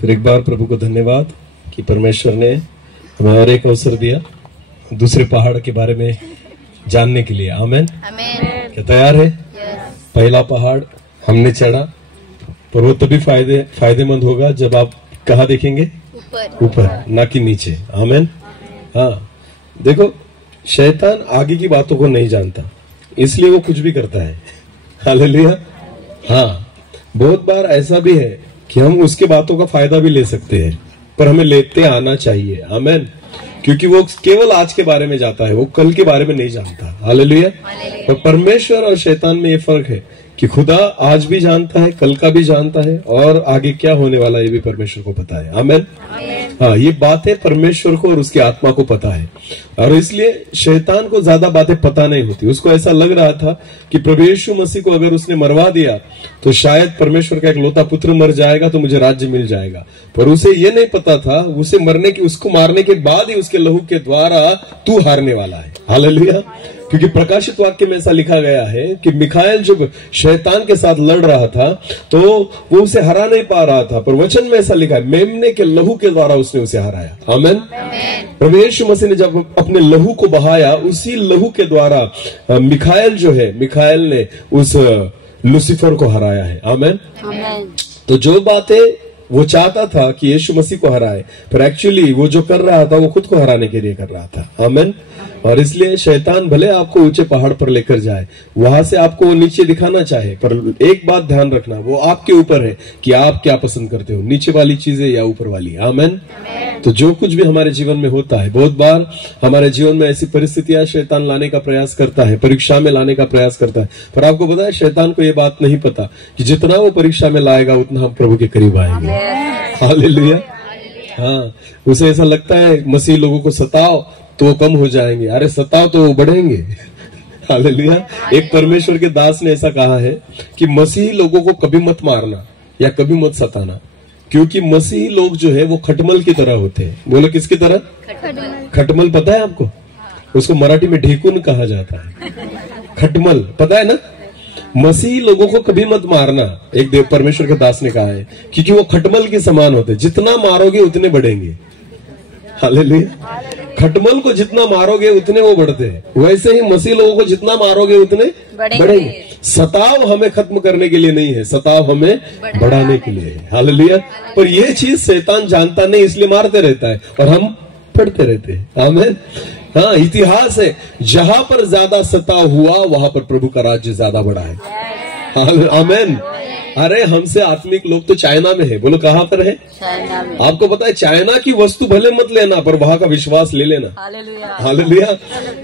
फिर एक बार प्रभु को धन्यवाद कि परमेश्वर ने हमें और एक अवसर दिया दूसरे पहाड़ के बारे में जानने के लिए। आमेन। क्या तैयार है? पहला पहाड़ हमने चढ़ा, पर वो तभी फायदेमंद होगा जब आप कहाँ देखेंगे? ऊपर, ना कि नीचे। आमेन। हाँ, देखो शैतान आगे की बातों को नहीं जानता, इसलिए वो कुछ भी करता है। हालेलुया। हाँ, बहुत बार ऐसा भी है कि हम उसके बातों का फायदा भी ले सकते हैं, पर हमें लेते आना चाहिए। आमेन। क्योंकि वो केवल आज के बारे में जाता है, वो कल के बारे में नहीं जानता। हालेलुया। पर परमेश्वर और शैतान में ये फर्क है कि खुदा आज भी जानता है, कल का भी जानता है, और आगे क्या होने वाला है ये भी परमेश्वर को पता है। आमेन। हाँ, ये बातें परमेश्वर को और उसकी आत्मा को पता है, और इसलिए शैतान को ज्यादा बातें पता नहीं होती। उसको ऐसा लग रहा था कि प्रभु यीशु मसीह को अगर उसने मरवा दिया तो शायद परमेश्वर का इकलौता पुत्र मर जाएगा तो मुझे राज्य मिल जाएगा। पर उसे ये नहीं पता था उसको मारने के बाद ही उसके लहू के द्वारा तू हारने वाला है। हालेलुया। क्योंकि प्रकाशित वाक्य में ऐसा लिखा गया है कि मिखाएल जब शैतान के साथ लड़ रहा था तो वो उसे हरा नहीं पा रहा था, पर वचन में ऐसा लिखा है मेमने के लहू के द्वारा उसने उसे हराया। आमेन। प्रभु यीशु मसीह ने जब अपने लहू को बहाया, उसी लहू के द्वारा मिखाएल ने उस लूसीफर को हराया है। आमेन। तो जो बातें वो चाहता था कि यीशु मसीह को हराए, पर एक्चुअली वो जो कर रहा था वो खुद को हराने के लिए कर रहा था। आमेन। और इसलिए शैतान भले आपको ऊंचे पहाड़ पर लेकर जाए, वहां से आपको नीचे दिखाना चाहे, पर एक बात ध्यान रखना, वो आपके ऊपर है कि आप क्या पसंद करते हो, नीचे वाली चीजें या ऊपर वाली। आमेन। तो जो कुछ भी हमारे जीवन में होता है, बहुत बार हमारे जीवन में ऐसी परिस्थितियां शैतान लाने का प्रयास करता है, परीक्षा में लाने का प्रयास करता है, पर आपको पता है शैतान को ये बात नहीं पता कि जितना वो परीक्षा में लाएगा उतना हम प्रभु के करीब आएंगे। हालेलुया। हाँ, उसे ऐसा लगता है मसीह लोगों को सताओ तो वो कम हो जाएंगे, अरे सताओ तो वो बढ़ेंगे। हालेलुया। एक परमेश्वर के दास ने ऐसा कहा है कि मसीही लोगों को कभी मत मारना या कभी मत सताना, क्योंकि मसीही लोग जो है वो खटमल की तरह होते हैं। बोलो किसकी तरह? खटमल पता है आपको? उसको मराठी में ढेकुन कहा जाता है। खटमल पता है ना? मसीही लोगों को कभी मत मारना, एक देव परमेश्वर के दास ने कहा है, क्योंकि वो खटमल के समान होते, जितना मारोगे उतने बढ़ेंगे। हालेलुया। खटमल को जितना मारोगे उतने वो बढ़ते हैं, वैसे ही मसीह लोगों को जितना मारोगे उतने बढ़ेंगे। सताव हमें खत्म करने के लिए नहीं है, सताव हमें बढ़ाने के लिए है। हालेलुया। पर ये चीज शैतान जानता नहीं, इसलिए मारते रहता है और हम पढ़ते रहते हैं। आमीन। हाँ, इतिहास है, जहां पर ज्यादा सताव हुआ वहां पर प्रभु का राज्य ज्यादा बढ़ा है। आमीन। अरे हमसे आत्मिक लोग तो चाइना में है। बोलो कहाँ पर है? चाइना में। आपको पता है चाइना की वस्तु भले मत लेना, पर वहां का विश्वास ले लेना। हालेलुया।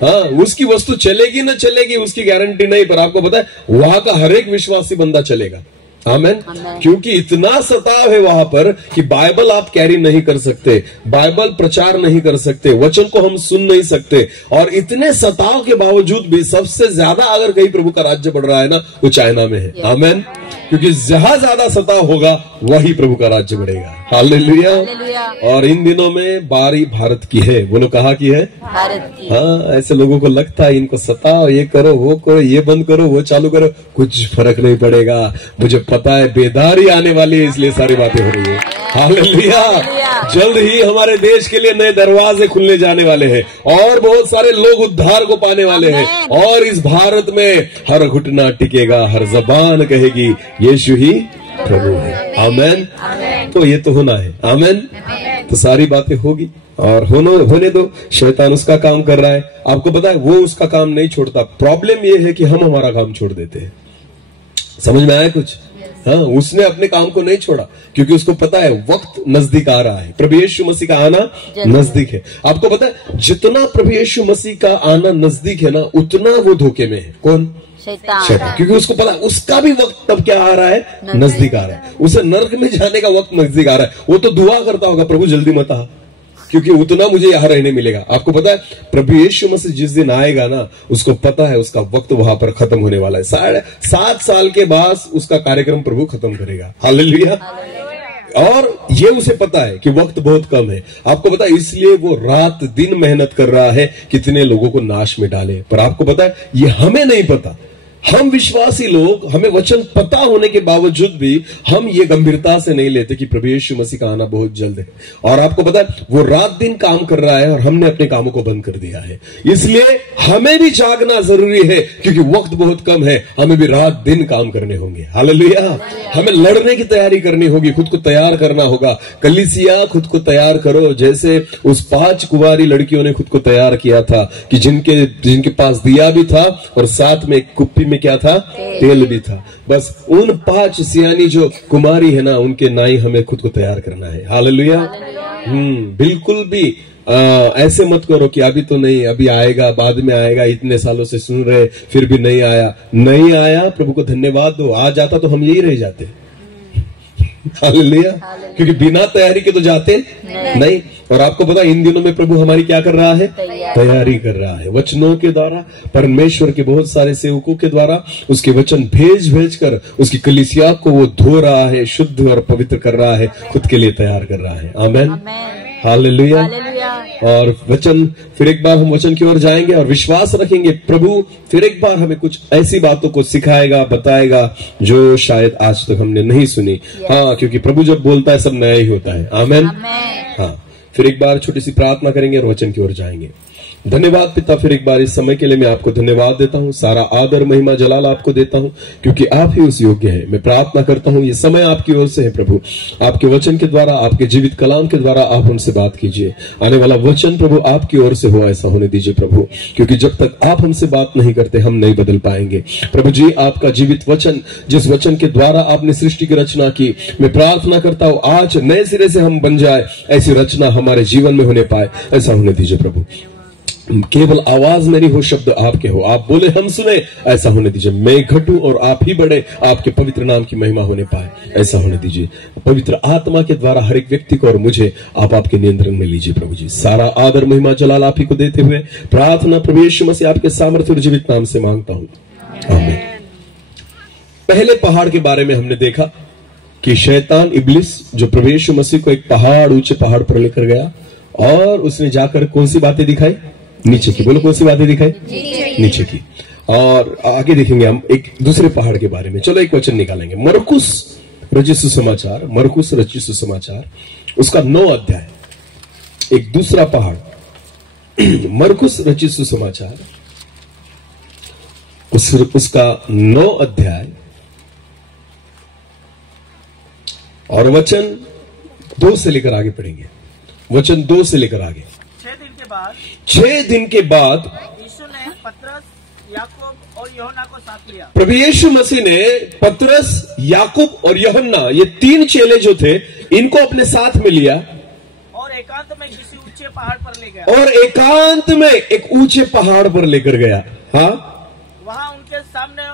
हाँ, उसकी वस्तु चलेगी ना चलेगी उसकी गारंटी नहीं, पर आपको पता है वहां का हर एक विश्वासी बंदा चलेगा। आमेन। क्योंकि इतना सताव है वहां पर कि बाइबल आप कैरी नहीं कर सकते, बाइबल प्रचार नहीं कर सकते, वचन को हम सुन नहीं सकते, और इतने सताव के बावजूद भी सबसे ज्यादा अगर कहीं प्रभु का राज्य बढ़ रहा है ना, वो चाइना में है। आमेन। क्योंकि जहां ज्यादा सताव होगा वही प्रभु का राज्य बढ़ेगा। हालेलुया। और इन दिनों में बारी भारत की है। बोलो कहाँ की है? भारत की। हाँ, ऐसे लोगों को लगता है इनको सताओ, ये करो, वो करो, ये बंद करो, वो चालू करो, कुछ फर्क नहीं पड़ेगा। मुझे पता है बेदारी आने वाली है, इसलिए सारी बातें हो रही है। हालेलुया। जल्द ही हमारे देश के लिए नए दरवाजे खुलने जाने वाले हैं, और बहुत सारे लोग उद्धार को पाने वाले हैं, और इस भारत में हर घुटना टिकेगा, हर जबान कहेगी यीशु ही प्रभु है। आमेन। तो ये तो होना है। आमेन। तो सारी बातें होगी और होने दो। शैतान उसका काम कर रहा है, आपको पता है वो उसका काम नहीं छोड़ता। प्रॉब्लम ये है कि हम हमारा काम छोड़ देते हैं। समझ में आया कुछ? हाँ, उसने अपने काम को नहीं छोड़ा क्योंकि उसको पता है वक्त नजदीक आ रहा है, प्रभु यीशु मसीह का आना नजदीक है। आपको पता है जितना प्रभु यीशु मसीह का आना नजदीक है ना, उतना वो धोखे में है। कौन? शैतान। क्योंकि उसको पता है उसका भी वक्त तब क्या आ रहा है? नजदीक आ रहा है। उसे नरक में जाने का वक्त नजदीक आ रहा है। वो तो दुआ करता होगा, प्रभु जल्दी मत आ, क्योंकि उतना मुझे यहाँ रहने मिलेगा। आपको पता है प्रभु यीशु मसीह जिस दिन आएगा ना, उसको पता है उसका वक्त वहां पर खत्म होने वाला है। 7.5 साल के बाद उसका कार्यक्रम प्रभु खत्म करेगा। हालेलुया। और ये उसे पता है कि वक्त बहुत कम है। आपको पता है इसलिए वो रात दिन मेहनत कर रहा है कितने लोगों को नाश में डाले। पर आपको पता है ये हमें नहीं पता हम विश्वासी लोग, हमें वचन पता होने के बावजूद भी हम ये गंभीरता से नहीं लेते कि प्रभु यीशु मसीह का आना बहुत जल्द है। और आपको पता है वो रात दिन काम कर रहा है और हमने अपने कामों को बंद कर दिया है। इसलिए हमें भी जागना जरूरी है, क्योंकि वक्त बहुत कम है। हमें भी रात दिन काम करने होंगे। हालेलुया। हमें लड़ने की तैयारी करनी होगी, खुद को तैयार करना होगा। कलीसिया, खुद को तैयार करो, जैसे उस 5 कुंवारी लड़कियों ने खुद को तैयार किया था कि जिनके पास दिया भी था और साथ में कुप्पी में क्या था, तेल भी था। बस उन 5 सियानी जो कुमारी है ना, उनके नाई हमें खुद को तैयार करना है। हालेलुया। बिल्कुल भी ऐसे मत करो कि अभी तो नहीं, अभी आएगा, बाद में आएगा, इतने सालों से सुन रहे फिर भी नहीं आया। नहीं आया, प्रभु को धन्यवाद दो। आ जाता तो हम यही रह जाते। हालेलुया। क्योंकि बिना तैयारी के तो जाते नहीं। और आपको पता इन दिनों में प्रभु हमारी क्या कर रहा है, तैयारी कर रहा है। वचनों के द्वारा, परमेश्वर के बहुत सारे सेवकों के द्वारा उसके वचन भेज कर उसकी कलीसिया को वो धो रहा है, शुद्ध और पवित्र कर रहा है, खुद के लिए तैयार कर रहा है। आमेन, हालेलुया। और वचन, फिर एक बार हम वचन की ओर जाएंगे और विश्वास रखेंगे प्रभु फिर एक बार हमें कुछ ऐसी बातों को सिखाएगा, बताएगा जो शायद आज तक हमने नहीं सुनी। हाँ, क्योंकि प्रभु जब बोलता है सब नया ही होता है। आमेन। हाँ, फिर एक बार छोटी सी प्रार्थना करेंगे और वचन की ओर जाएंगे। धन्यवाद पिता, फिर एक बार इस समय के लिए मैं आपको धन्यवाद देता हूँ। सारा आदर महिमा जलाल आपको देता हूँ, क्योंकि आप ही उस योग्य है। मैं प्रार्थना करता हूँ ये समय आपकी ओर से है प्रभु। आपके वचन के द्वारा, आपके जीवित कलाम के द्वारा आप हमसे बात कीजिए। आने वाला वचन प्रभु आपकी ओर से हो, ऐसा होने दीजिए प्रभु, क्योंकि जब तक आप हमसे बात नहीं करते हम नहीं बदल पाएंगे। प्रभु जी, आपका जीवित वचन, जिस वचन के द्वारा आपने सृष्टि की रचना की, मैं प्रार्थना करता हूँ आज नए सिरे से हम बन जाए, ऐसी रचना हमारे जीवन में होने पाए, ऐसा होने दीजिए प्रभु। केवल आवाज मेरी हो, शब्द आपके हो, आप बोले हम सुने, ऐसा होने दीजिए। मैं घटूं और आप ही बढ़े, आपके पवित्र नाम की महिमा होने पाए, ऐसा होने दीजिए। पवित्र आत्मा के द्वारा हर एक व्यक्ति को और मुझे आप आपके नियंत्रण में लीजिए प्रभु जी। सारा आदर महिमा जलाल आप ही को देते हुए प्रार्थना प्रभु यीशु मसीह आपके सामर्थ्य और जीवित नाम से मांगता हूं, आमीन। पहले पहाड़ के बारे में हमने देखा कि शैतान इब्लिस जो प्रभु यीशु मसीह को एक पहाड़, ऊंचे पहाड़ पर लेकर गया और उसने जाकर कौन सी बातें दिखाई, नीचे की। बोलो, कौन सी बातें दिखाई, नीचे की। और आगे देखेंगे हम एक दूसरे पहाड़ के बारे में। चलो एक वचन निकालेंगे, मरकुस रचित सुसमाचार, मरकुस रचित सुसमाचार उसका 9 अध्याय, एक दूसरा पहाड़ मरकुस रचित सुसमाचार उसका 9 अध्याय और वचन 2 से लेकर आगे पढ़ेंगे। वचन 2 से लेकर आगे। 6 दिन के बाद यीशु ने पतरस, याकूब और यूहन्ना को साथ लिया। प्रभु यीशु मसीह ने पतरस, याकूब और यूहन्ना, ये 3 चेले जो थे, इनको अपने साथ में लिया और एकांत में किसी ऊंचे पहाड़ पर ले गया। और एकांत में एक ऊंचे पहाड़ पर लेकर गया। हाँ, वहां उनके सामने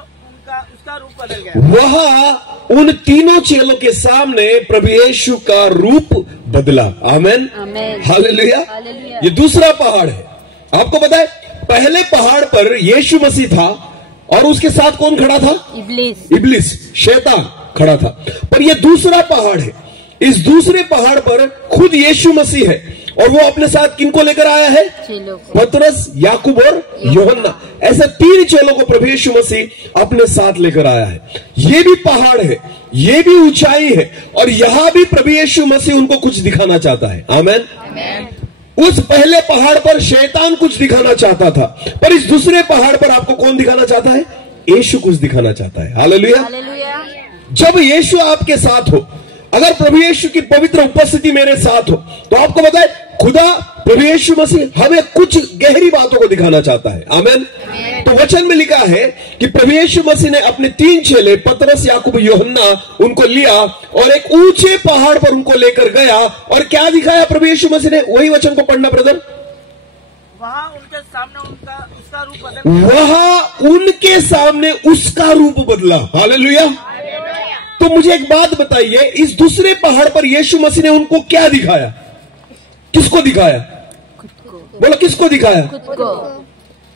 उसका रूप बदल गया। वहां उन तीनों चेलों के सामने प्रभु यीशु का रूप बदला। आमेन, हालेलुया। ये दूसरा पहाड़ है। आपको पता है पहले पहाड़ पर यीशु मसीह था और उसके साथ कौन खड़ा था, इब्लिस, शैतान खड़ा था। पर यह दूसरा पहाड़ है। इस दूसरे पहाड़ पर खुद यीशु मसीह है और वो अपने साथ किनको लेकर आया है, पतरस, याकूब और यूहन्ना। ऐसे 3 चेलों को प्रभु यीशु मसीह अपने साथ लेकर आया है। ये भी पहाड़ है, ये भी ऊंचाई है और यहां भी प्रभु यीशु मसीह उनको कुछ दिखाना चाहता है। आमेन। उस पहले पहाड़ पर शैतान कुछ दिखाना चाहता था, पर इस दूसरे पहाड़ पर आपको कौन दिखाना चाहता है, यीशु कुछ दिखाना चाहता है। हालेलुया। जब यीशु आपके साथ हो, अगर प्रभु यीशु की पवित्र उपस्थिति मेरे साथ हो, तो आपको बताए खुदा प्रभु यीशु मसीह हमें कुछ गहरी बातों को दिखाना चाहता है। आमेन। तो वचन में लिखा है कि प्रभु यीशु मसीह ने अपने 3 चेले पतरस, याकूब, यूहन्ना उनको लिया और एक ऊंचे पहाड़ पर उनको लेकर गया और क्या दिखाया प्रभु यीशु मसीह ने, वही वचन को पढ़ना ब्रदर। वहां उनके सामने उसका रूप बदला। वहां उनके सामने उसका रूप बदला। हालेलुया। तो मुझे एक बात बताइए, इस दूसरे पहाड़ पर यीशु मसीह ने उनको क्या दिखाया, किसको दिखाया, बोलो किसको दिखाया,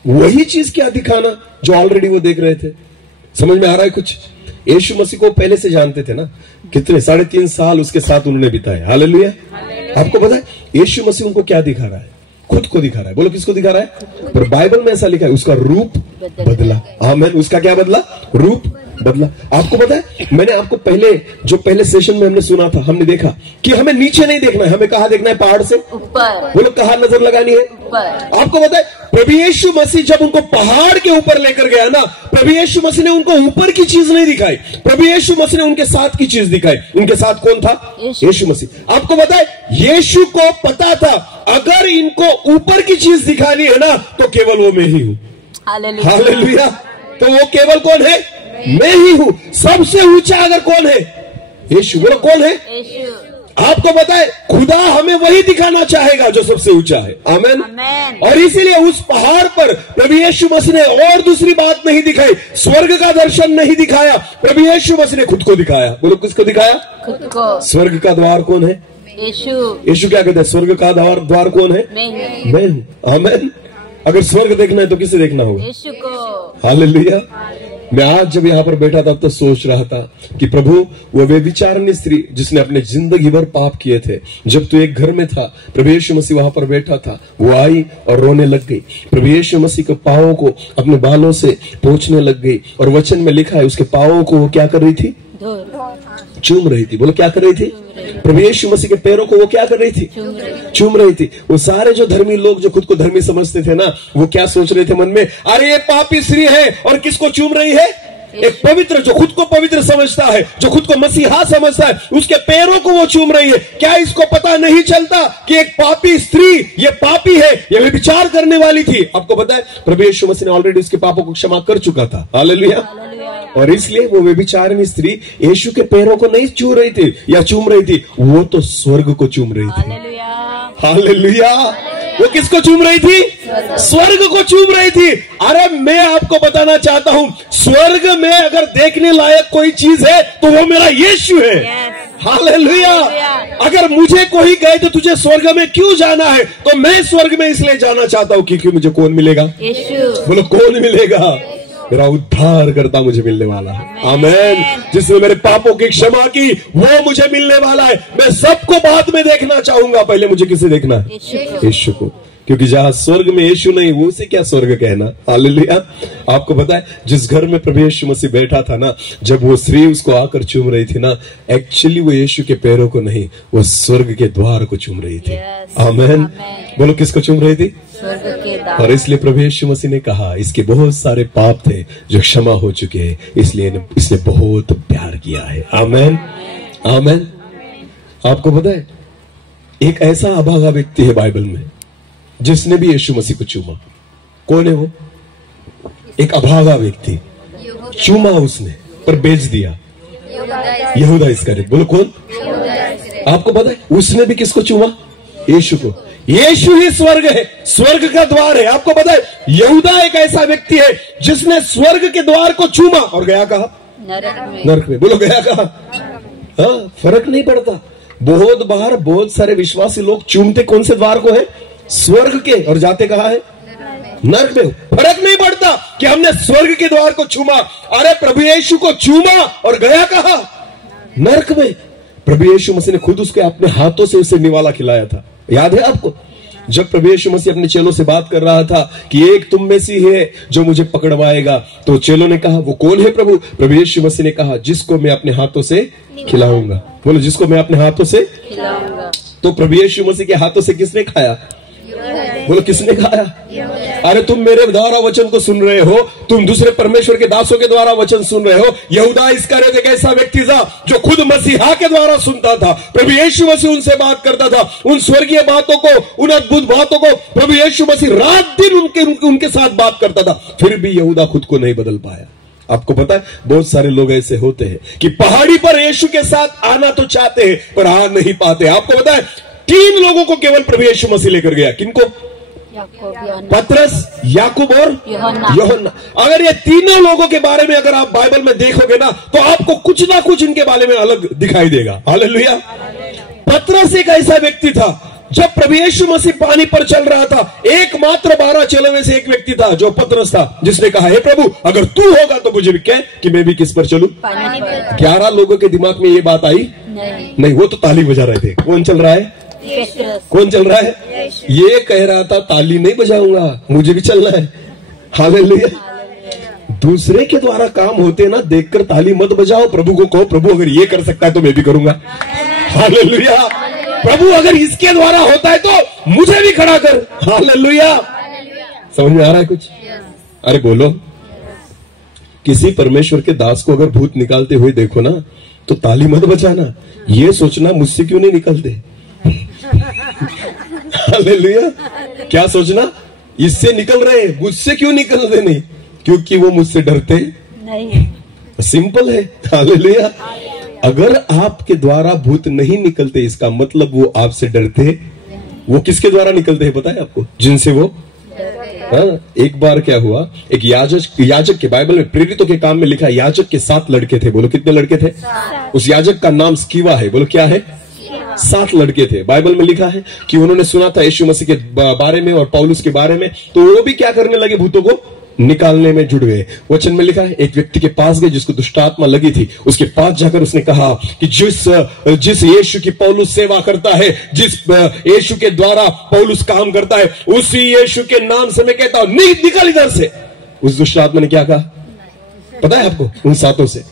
वही चीज क्या दिखाना जो ऑलरेडी वो देख रहे थे। समझ में आ रहा है कुछ। यीशु मसीह को पहले से जानते थे ना, कितने 3.5 साल उसके साथ उन्होंने बिताए। हालेलुया। आपको पता है यीशु मसीह उनको क्या दिखा रहा है, खुद को दिखा रहा है। बोलो किसको दिखा रहा है? पर बाइबल में ऐसा लिखा है, उसका रूप बदला। आमीन। उसका क्या बदला? रूप बदला। आपको पता है, मैंने आपको पहले सेशन में हमने सुना था, हमने देखा कि हमें नीचे नहीं देखना है, हमें कहां देखना है? पहाड़ से ऊपर। बोलो कहां नजर लगानी है? ऊपर। आपको पता है, प्रभु यीशु मसीह जब उनको पहाड़ के ऊपर लेकर गया ना, प्रभु यीशु मसीह ने उनको ऊपर की चीज नहीं दिखाई, प्रभु यीशु मसीह ने उनके साथ की चीज दिखाई। उनके साथ कौन था? यीशु मसीह। आपको पता है, यीशु को पता था अगर इनको ऊपर की चीज दिखानी है ना, तो केवल वो मैं ही हूं। हालेलुया। तो वो केवल कौन है? मैं ही हूं। सबसे ऊंचा अगर कौन है? यीशु। बोलो कौन है? यीशु। आपको पता है, खुदा हमें वही दिखाना चाहेगा जो सबसे ऊंचा है। आमीन। और इसीलिए उस पहाड़ पर प्रभु यीशु मसीह ने और दूसरी बात नहीं दिखाई, स्वर्ग का दर्शन नहीं दिखाया, प्रभु यीशु मसीह ने खुद को दिखाया। बोलो किसको दिखाया? खुद को। स्वर्ग का द्वार कौन है? यीशु। यीशु क्या कहते हैं? स्वर्ग का द्वार कौन है? मैं हूं। आमीन। अगर स्वर्ग देखना है तो किसे देखना होगा? यीशु को। हालेलुया। मैं आज जब यहाँ पर बैठा था तो सोच रहा था कि प्रभु, वो व्यभिचारिणी स्त्री जिसने अपने जिंदगी भर पाप किए थे, जब तू एक घर में था, प्रभु यीशु मसीह वहां पर बैठा था, वो आई और रोने लग गई। प्रभु यीशु मसीह के पांवों को अपने बालों से पोंछने लग गई, और वचन में लिखा है उसके पांवों को वो क्या कर रही थी? चूम रही थी। बोलो क्या कर रही थी? प्रभु यीशु मसीह के पैरों को वो क्या कर रही थी? चूम रही थी। वो सारे जो धर्मी लोग, जो खुद को धर्मी समझते थे ना, वो क्या सोच रहे थे मन में? अरे ये पापी स्त्री है और किसको चूम रही है? एक पवित्र, जो खुद को पवित्र समझता है, जो खुद को मसीहा समझता है, उसके पैरों को वो चूम रही है। क्या इसको पता नहीं चलता कि एक पापी स्त्री, ये पापी है, ये व्यभिचार करने वाली थी? आपको पता है, प्रभु यीशु मसीह ने ऑलरेडी उसके पापों को क्षमा कर चुका था। हालेलुया। और इसलिए वो व्यभिचारिणी स्त्री यीशु के पैरों को नहीं छू रही थी या चूम रही थी, वो तो स्वर्ग को चूम रही थी। हालेलुया। वो किसको चूम रही थी? स्वर्ग को चूम रही थी। अरे मैं आपको बताना चाहता हूं, स्वर्ग में अगर देखने लायक कोई चीज है तो वो मेरा यीशु है। हालेलुया। अगर मुझे कोई कहे तो तुझे स्वर्ग में क्यों जाना है, तो मैं स्वर्ग में इसलिए जाना चाहता हूं क्योंकि मुझे कौन मिलेगा? यीशु। बोलो कौन मिलेगा? मेरा उद्धार करता मुझे मिलने वाला है। आमीन। जिसने मेरे पापों की क्षमा की, वो मुझे मिलने वाला है। मैं सबको बाद में देखना चाहूंगा, पहले मुझे किसे देखना है? यीशु को। क्योंकि जहां स्वर्ग में यीशु नहीं, वो उसे क्या स्वर्ग कहना। हालेलुया। आपको पता है, जिस घर में प्रभु यीशु मसीह बैठा था ना, जब वो स्त्री उसको आकर चूम रही थी ना, एक्चुअली वो यीशु के पैरों को नहीं, वो स्वर्ग के द्वार को चूम रही थी। आमीन। बोलो किसको चूम रही थी? स्वर्ग के द्वार। और इसलिए प्रभु यीशु मसीह ने कहा, इसके बहुत सारे पाप थे जो क्षमा हो चुके हैं, इसलिए इसने बहुत प्यार किया है। आमीन। आमीन। आपको पता है, एक ऐसा अभागा व्यक्ति है बाइबल में जिसने भी यीशु मसीह को चूमा। कौन है वो? एक अभागा व्यक्ति। चूमा उसने, पर बेच दिया। यहूदा इस्करियोती। बोलो कौन? आपको पता है, उसने भी किसको चूमा? यीशु को। यीशु ही स्वर्ग है, स्वर्ग का द्वार है। आपको पता है, यहूदा एक ऐसा व्यक्ति है जिसने स्वर्ग के द्वार को चूमा और गया कहा? नरक में। बोलो गया कहा? हाँ, फर्क नहीं पड़ता। बहुत बार बहुत सारे विश्वासी लोग चूमते कौन से द्वार को है? स्वर्ग के, और जाते कहा है? नरक में। फर्क नहीं पड़ता कि हमने स्वर्ग के द्वार को चूमा। अरे प्रभु यीशु को चूमा और गया कहा? नरक में। प्रभु यीशु मसीह ने खुद उसके अपने हाथों से उसे निवाला खिलाया था। याद है आपको, जब प्रभु यीशु मसीह अपने चेलों से बात कर रहा था कि एक तुम में से है जो मुझे पकड़वाएगा, तो चेलों ने कहा वो कौन है प्रभु? प्रभु यीशु मसीह ने कहा जिसको मैं अपने हाथों से खिलाऊंगा। बोलो जिसको मैं अपने हाथों से खिलाऊंगा। तो प्रभु यीशु मसीह के हाथों से किसने खाया? बोलो किसने खाया? अरे तुम मेरे द्वारा वचन को सुन रहे हो, तुम दूसरे परमेश्वर के दासों के द्वारा वचन सुन रहे हो। यहूदा इस्करियोती एक ऐसा व्यक्ति था जो खुद मसीहा के द्वारा सुनता था। प्रभु यीशु मसीह उनसे बात करता था, उन स्वर्गीय बातों को, उन अद्भुत बातों को प्रभु यीशु मसीह रात दिन उनके साथ बात करता था। फिर भी यहूदा खुद को नहीं बदल पाया। आपको पता है, बहुत सारे लोग ऐसे होते हैं कि पहाड़ी पर यीशु के साथ आना तो चाहते हैं पर आ नहीं पाते। आपको पता है, 3 लोगों को केवल प्रभु यीशु मसीह लेकर गया। किनको? पतरस, याकूब और यूहन्ना। अगर ये तीनों लोगों के बारे में अगर आप बाइबल में देखोगे ना, तो आपको कुछ ना कुछ इनके बारे में अलग दिखाई देगा। हालेलुया। पतरस एक ऐसा व्यक्ति था, जब प्रभु यीशु मसीह पानी पर चल रहा था, एकमात्र 12 चेलों में से एक व्यक्ति था जो पतरस था, जिसने कहा हे प्रभु अगर तू होगा तो मुझे भी कह कि मैं भी किस पर चलूं? 11 लोगों के दिमाग में ये बात आई नहीं। वो तो ताली बजा रहे थे। कौन चल रहा है? कौन चल रहा है? ये कह रहा था ताली नहीं बजाऊंगा, मुझे भी चलना है। हालेलुया। दूसरे के द्वारा काम होते ना देखकर ताली मत बजाओ, प्रभु को कहो प्रभु अगर ये कर सकता है तो मैं भी करूंगा। हालेलुया। प्रभु अगर इसके द्वारा होता है तो मुझे भी खड़ा कर। हालेलुया। समझ में आ रहा है कुछ? अरे बोलो। किसी परमेश्वर के दास को अगर भूत निकालते हुए देखो ना तो ताली मत बजाना, ये सोचना मुझसे क्यों नहीं निकलते। हालेलुया। क्या सोचना? इससे निकल रहे, मुझसे क्यों निकलते नहीं? क्योंकि वो मुझसे डरते नहीं। सिंपल है। हालेलुया। अगर आपके द्वारा भूत नहीं निकलते इसका मतलब वो आपसे डरते। वो किसके द्वारा निकलते हैं पता है आपको? जिनसे वो एक बार क्या हुआ, एक याजक के बाइबल में प्रेरितों के काम में लिखा है याजक के 7 लड़के थे। बोलो कितने लड़के थे? उस याजक का नाम स्कीवा है। बोलो क्या है? 7 लड़के थे। बाइबल में लिखा है कि उन्होंने सुना था यीशु मसीह के बारे में और पौलुस के बारे में, तो वो भी क्या करने लगे? भूतों को निकालने में जुड़ गए। वचन में लिखा है एक व्यक्ति के पास गए जिसको दुष्ट आत्मा लगी थी, उसके पास जाकर उसने कहा कि जिस यीशु की पौलुस सेवा करता है, जिस यीशु के द्वारा पौलुस काम करता है, उसी यीशु के नाम से मैं कहता हूं निकल इधर से। उस दुष्ट आत्मा ने क्या कहा पता है आपको? उन 7 से,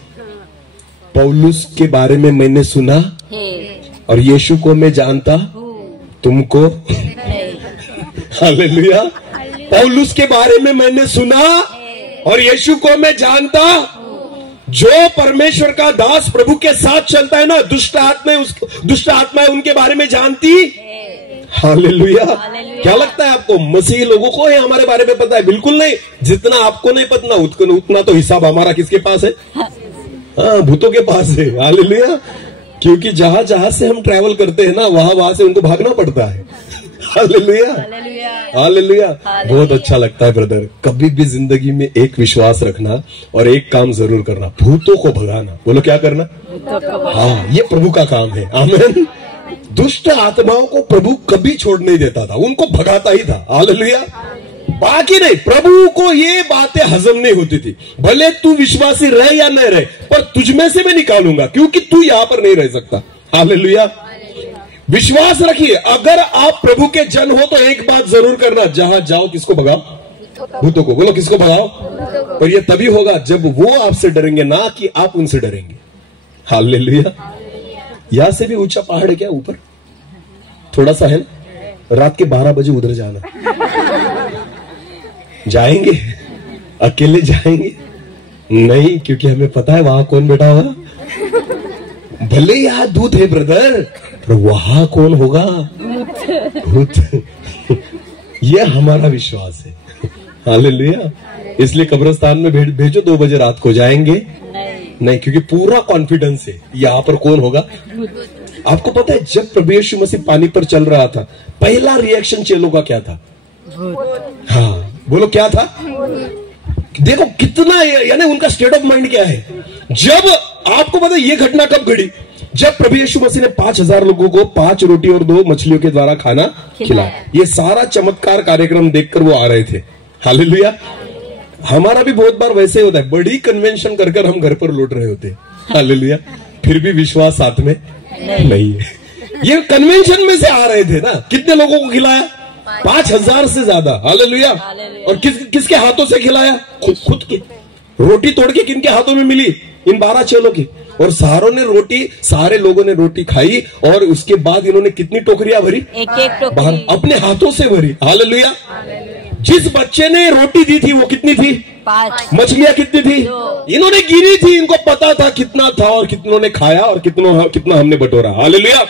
पौलुस के बारे में मैंने सुना और यीशु को मैं जानता, तुमको। हालेलुया। पौलुस के बारे में मैंने सुना और यीशु को मैं जानता। जो परमेश्वर का दास प्रभु के साथ चलता है ना, दुष्ट आत्माएं उनके बारे में जानती। हालेलुया। क्या लगता है आपको मसीही लोगों को है हमारे बारे में पता है? बिल्कुल नहीं। जितना आपको नहीं पता उतना तो हिसाब हमारा किसके पास है? हाँ, भूतों के पास है। हालेलुया। क्योंकि जहां जहां से हम ट्रैवल करते हैं ना वहां से उनको भागना पड़ता है। हालेलुया। हालेलुया। बहुत अच्छा लगता है ब्रदर। कभी भी जिंदगी में एक विश्वास रखना और एक काम जरूर करना, भूतों को भगाना। बोलो क्या करना? हाँ, ये प्रभु का काम है। आमीन। दुष्ट आत्माओं को प्रभु कभी छोड़ नहीं देता था, उनको भगाता ही था। हालेलुया। बाकी नहीं, प्रभु को ये बातें हजम नहीं होती थी। भले तू विश्वासी रहे या नहीं रहे, पर तुझमें से मैं निकालूंगा क्योंकि तू यहां पर नहीं रह सकता। हालेलुया। विश्वास रखिए, अगर आप प्रभु के जन हो तो एक बात जरूर करना, जहां जाओ किसको भगाओ? भूतों को। बोलो किसको भगाओ? पर ये तभी होगा जब वो आपसे डरेंगे, ना कि आप उनसे डरेंगे। हालेलुया। यहां से भी ऊंचा पहाड़ है क्या ऊपर? थोड़ा सा है ना। रात के 12 बजे उधर जाना। जाएंगे? अकेले जाएंगे? नहीं, क्योंकि हमें पता है वहां कौन बैठा होगा। भले यहाँ दूध है ब्रदर, पर वहां कौन होगा? भूत। ये हमारा विश्वास है। हालेलुया। इसलिए कब्रिस्तान में भेजो 2 बजे रात को, जाएंगे नहीं, क्योंकि पूरा कॉन्फिडेंस है यहाँ पर कौन होगा? आपको पता है जब प्रभु यीशु मसीह पानी पर चल रहा था, पहला रिएक्शन चेलों का क्या था? हाँ, बोलो क्या था? देखो कितना, यानी उनका स्टेट ऑफ माइंड क्या है। जब आपको पता है ये घटना कब घड़ी? जब प्रभु यीशु मसीह ने 5000 लोगों को 5 रोटी और 2 मछलियों के द्वारा खाना खिलाया। ये सारा चमत्कार कार्यक्रम देखकर वो आ रहे थे। हालेलुया। हमारा भी बहुत बार वैसे होता है, बड़ी कन्वेंशन कर हम घर पर लौट रहे होते हैं। हालेलुया। फिर भी विश्वास साथ में नहीं है। ये कन्वेंशन में से आ रहे थे ना। कितने लोगों को खिलाया? 5000 से ज्यादा। हालेलुया। और किसके हाथों से खिलाया? खुद के। रोटी तोड़ के किनके हाथों में मिली? इन 12 चेलों की। और सारे लोगों ने रोटी खाई और उसके बाद इन्होंने कितनी टोकरियां भरी? एक टोकरी अपने हाथों से भरी। हालेलुया। जिस बच्चे ने रोटी दी थी वो कितनी थी? 5। मछलियां कितनी थी? 2। इन्होंने गिनी थी, इनको पता था कितना था और कितनों ने खाया और कितना हमने बटोरा। हालेलुया।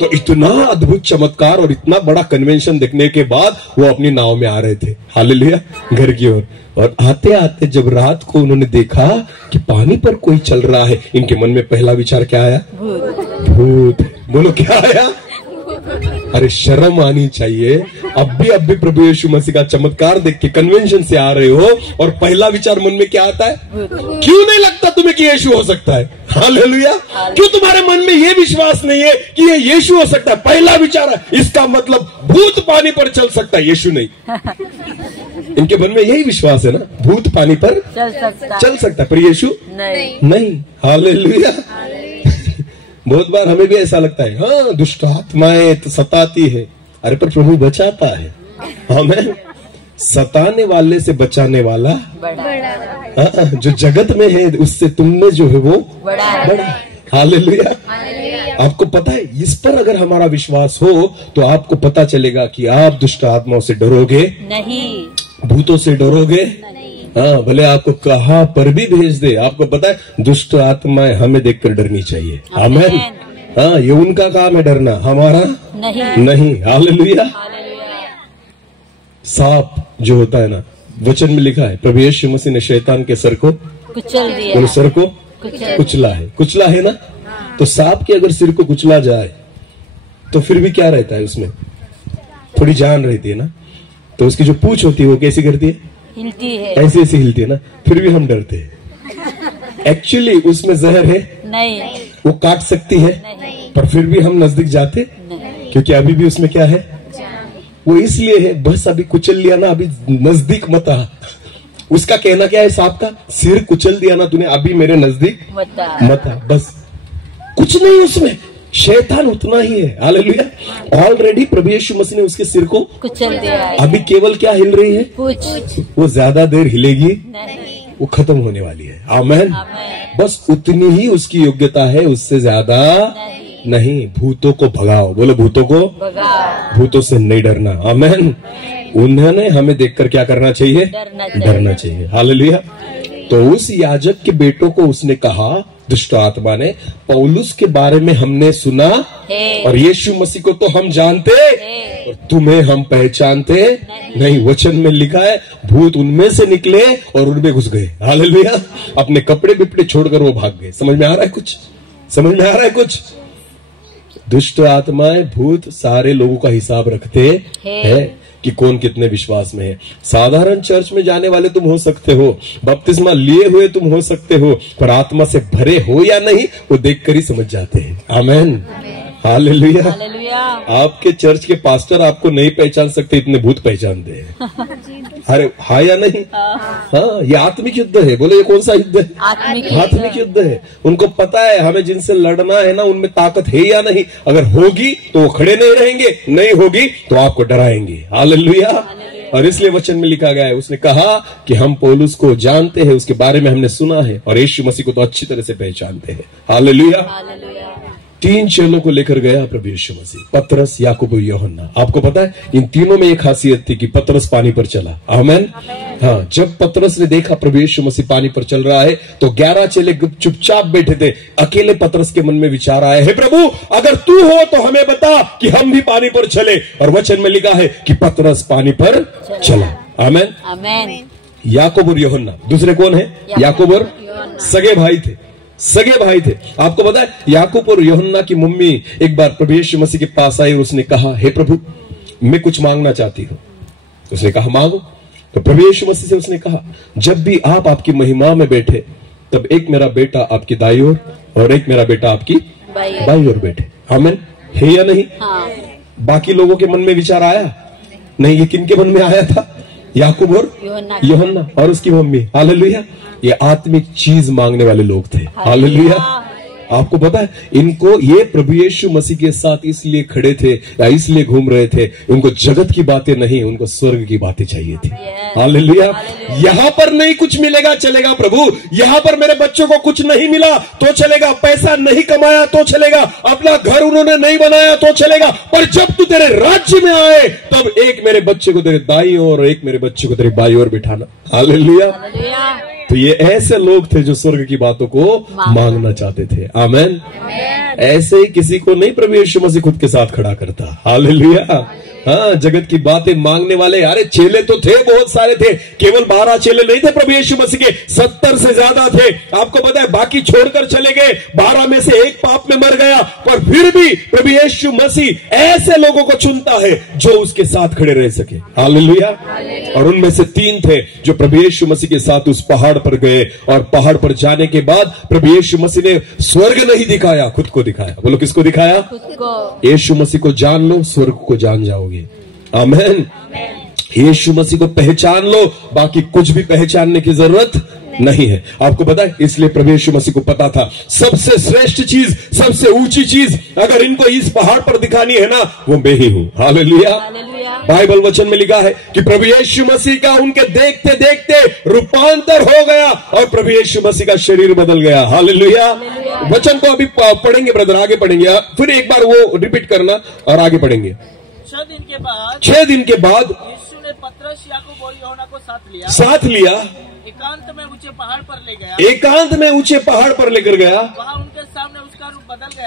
तो इतना अद्भुत चमत्कार और इतना बड़ा कन्वेंशन देखने के बाद वो अपनी नाव में आ रहे थे। हालेलुया। घर की ओर। और आते आते जब रात को उन्होंने देखा कि पानी पर कोई चल रहा है, इनके मन में पहला विचार क्या आया? भूत। बोलो क्या आया? अरे शर्म आनी चाहिए। अब भी प्रभु यीशु मसीह का चमत्कार देख के कन्वेंशन से आ रहे हो और पहला विचार मन में क्या आता है? क्यों नहीं लगता तुम्हें कि यीशु हो सकता है? हालेलुया। क्यों तुम्हारे मन में यह विश्वास नहीं है कि ये यीशु हो सकता है? पहला विचार है, इसका मतलब भूत पानी पर चल सकता है, यीशु नहीं। इनके मन में यही विश्वास है ना, भूत पानी पर चल सकता है पर यीशु नहीं। हालेलुया। बहुत बार हमें भी ऐसा लगता है, हाँ दुष्ट आत्माएं तो सताती है, अरे पर प्रभु बचाता है। हमें सताने वाले से बचाने वाला बड़ा, जो जगत में है उससे तुम में जो है वो बड़ा। हालेलुया। आपको पता है, इस पर अगर हमारा विश्वास हो तो आपको पता चलेगा कि आप दुष्ट आत्माओं से डरोगे नहीं, भूतों से डरोगे हाँ, भले आपको कहाँ पर भी भेज दे। आपको पता है दुष्ट आत्माएं हमें देखकर डरनी चाहिए। आमीन। हाँ, ये उनका काम है डरना, हमारा नहीं। हालेलुया। सांप जो होता है ना, वचन में लिखा है प्रभु यीशु मसीह ने शैतान के सर को कुचल दिया, सर को कुचला है ना। तो सांप के अगर सिर को कुचला जाए तो फिर भी क्या रहता है, उसमें थोड़ी जान रहती है ना। तो उसकी जो पूंछ होती है वो कैसी करती है, हिलती है, ऐसे हिलती है ना। फिर भी हम डरते हैं। एक्चुअली उसमें जहर है नहीं, वो काट सकती है नहीं, पर फिर भी हम नजदीक जाते नहीं, क्योंकि अभी भी उसमें क्या है, वो इसलिए है बस अभी कुचल लिया ना, अभी नजदीक मत आ। उसका कहना क्या है, सांप का सिर कुचल दिया ना तूने, अभी मेरे नजदीक मत आ। बस कुछ नहीं उसमें, शैतान उतना ही है। हालेलुया। ऑलरेडी प्रभु यीशु मसीह ने उसके सिर को कुचल दिया है। अभी केवल क्या हिल रही है, वो ज्यादा देर हिलेगी नहीं, वो खत्म होने वाली है। आमीन। बस उतनी ही उसकी योग्यता है, उससे ज्यादा नहीं। भूतों को भगाओ, बोलो भूतों को भगाओ, भूतों से नहीं डरना। आमीन। उन्होंने हमें देखकर क्या करना चाहिए, डरना चाहिए। हालेलुया। तो उस याजक के बेटों को उसने कहा, दुष्ट आत्मा ने, पौलुस के बारे में हमने सुना और यीशु मसीह को तो हम जानते और तुम्हें हम पहचानते नहीं। वचन में लिखा है भूत उनमें से निकले और उनमें घुस गए। हालेलुया। अपने कपड़े बिपड़े छोड़कर वो भाग गए। समझ में आ रहा है कुछ, समझ में आ रहा है कुछ। दुष्ट आत्माएं, भूत सारे लोगों का हिसाब रखते हैं कि कौन कितने विश्वास में है। साधारण चर्च में जाने वाले तुम हो सकते हो, बपतिस्मा लिए हुए तुम हो सकते हो, पर आत्मा से भरे हो या नहीं वो देखकर ही समझ जाते हैं। आमीन। हालेलुया। आपके चर्च के पास्टर आपको नहीं पहचान सकते, इतने भूत पहचानते हैं। अरे हाँ या नहीं? हाँ, ये आत्मिक युद्ध है। बोले ये कौन सा युद्ध है? आत्मिक युद्ध है। उनको पता है हमें जिनसे लड़ना है ना, उनमें ताकत है या नहीं। अगर होगी तो वो खड़े नहीं रहेंगे, नहीं होगी तो आपको डराएंगे। हालेलुया। और इसलिए वचन में लिखा गया है, उसने कहा कि हम पौलुस को जानते हैं, उसके बारे में हमने सुना है, और यीशु मसीह को तो अच्छी तरह से पहचानते हैं। हालेलुया। 3 चेलों को लेकर गया प्रभु यीशु मसीह, पतरस, याकूब और यूहन्ना। आपको पता है इन तीनों में एक खासियत थी कि पतरस पानी पर चला। आमीन। हाँ, जब पतरस ने देखा प्रभु यीशु मसीह पानी पर चल रहा है तो 11 चेले चुपचाप बैठे थे। अकेले पतरस के मन में विचार आया, हे प्रभु अगर तू हो तो हमें बता कि हम भी पानी पर चले। और वचन में लिखा है कि पतरस पानी पर चला। आमीन। याकूब और यूहन्ना दूसरे कौन है? याकूब और सगे भाई थे, सगे भाई थे। आपको पता है याकूब और यूहन्ना की मम्मी एक बार प्रभु यीशु मसीह के पास आई और उसने कहा, हे प्रभु मैं कुछ मांगना चाहती हूँ। उसने कहा मांगो। तो प्रभु यीशु मसीह से उसने कहा, जब भी आप आपकी महिमा में बैठे तब एक मेरा बेटा आपकी दाई ओर और एक मेरा बेटा आपकी बाई ओर बैठे। आमीन। है या नहीं? बाकी लोगों के मन में विचार आया नहीं, ये किनके मन में आया था? याकूब और यूहन्ना और उसकी मम्मी। हालेलुया। ये आत्मिक चीज मांगने वाले लोग थे। हालेलुया। आपको पता है इनको, ये प्रभु यीशु मसीह के साथ इसलिए खड़े थे या इसलिए घूम रहे थे, उनको जगत की बातें नहीं, उनको स्वर्ग की बातें चाहिए थी। हालेलुया। यहाँ पर नहीं कुछ मिलेगा चलेगा प्रभु, यहाँ पर मेरे बच्चों को कुछ नहीं मिला तो चलेगा, पैसा नहीं कमाया तो चलेगा, अपना घर उन्होंने नहीं बनाया तो चलेगा, पर जब तू तेरे राज्य में आए तब एक मेरे बच्चे को तेरे दाई ओर और एक मेरे बच्चे को तेरी बाई ओर बिठाना। हालेलुया। तो ये ऐसे लोग थे जो स्वर्ग की बातों को मांगना चाहते थे। आमीन। ऐसे ही किसी को नहीं प्रभु यीशु मसीह खुद के साथ खड़ा करता। हालेलुया। हाँ, जगत की बातें मांगने वाले, अरे चेले तो थे, बहुत सारे थे, केवल 12 चेले नहीं थे प्रभु यीशु मसीह के, 70 से ज्यादा थे। आपको पता है बाकी छोड़कर चले गए, 12 में से एक पाप में मर गया, पर फिर भी प्रभु यीशु मसीह ऐसे लोगों को चुनता है जो उसके साथ खड़े रह सके। हालेलुया। और उनमें से 3 थे जो प्रभु यीशु मसीह के साथ उस पहाड़ पर गए, और पहाड़ पर जाने के बाद प्रभु यीशु मसीह ने स्वर्ग नहीं दिखाया, खुद को दिखाया। बोलो किसको दिखाया? खुद को। यीशु मसीह को जान लो, स्वर्ग को जान जाओगे। आमीन। यीशु मसीह को पहचान लो, बाकी कुछ भी पहचानने की जरूरत नहीं है। आपको पता है, इसलिए प्रभु यीशु मसीह को पता था सबसे श्रेष्ठ चीज, सबसे ऊंची चीज अगर इनको इस पहाड़ पर दिखानी है ना, वो मैं ही हूं। हालेलुया। बाइबल वचन में लिखा है कि प्रभु यीशु मसीह का उनके देखते देखते रूपांतर हो गया और प्रभु यीशु मसीह का शरीर बदल गया। हालेलुया। वचन को अभी पढ़ेंगे ब्रदर, आगे पढ़ेंगे, फिर एक बार वो रिपीट करना और आगे पढ़ेंगे। 6 दिन के बाद 6 दिन के बाद यीशु ने पतरस, याकूब और यूहन्ना को साथ लिया, एकांत में ऊंचे पहाड़ पर ले गया, एकांत में ऊंचे पहाड़ पर लेकर गया। वहाँ उनके सामने उसका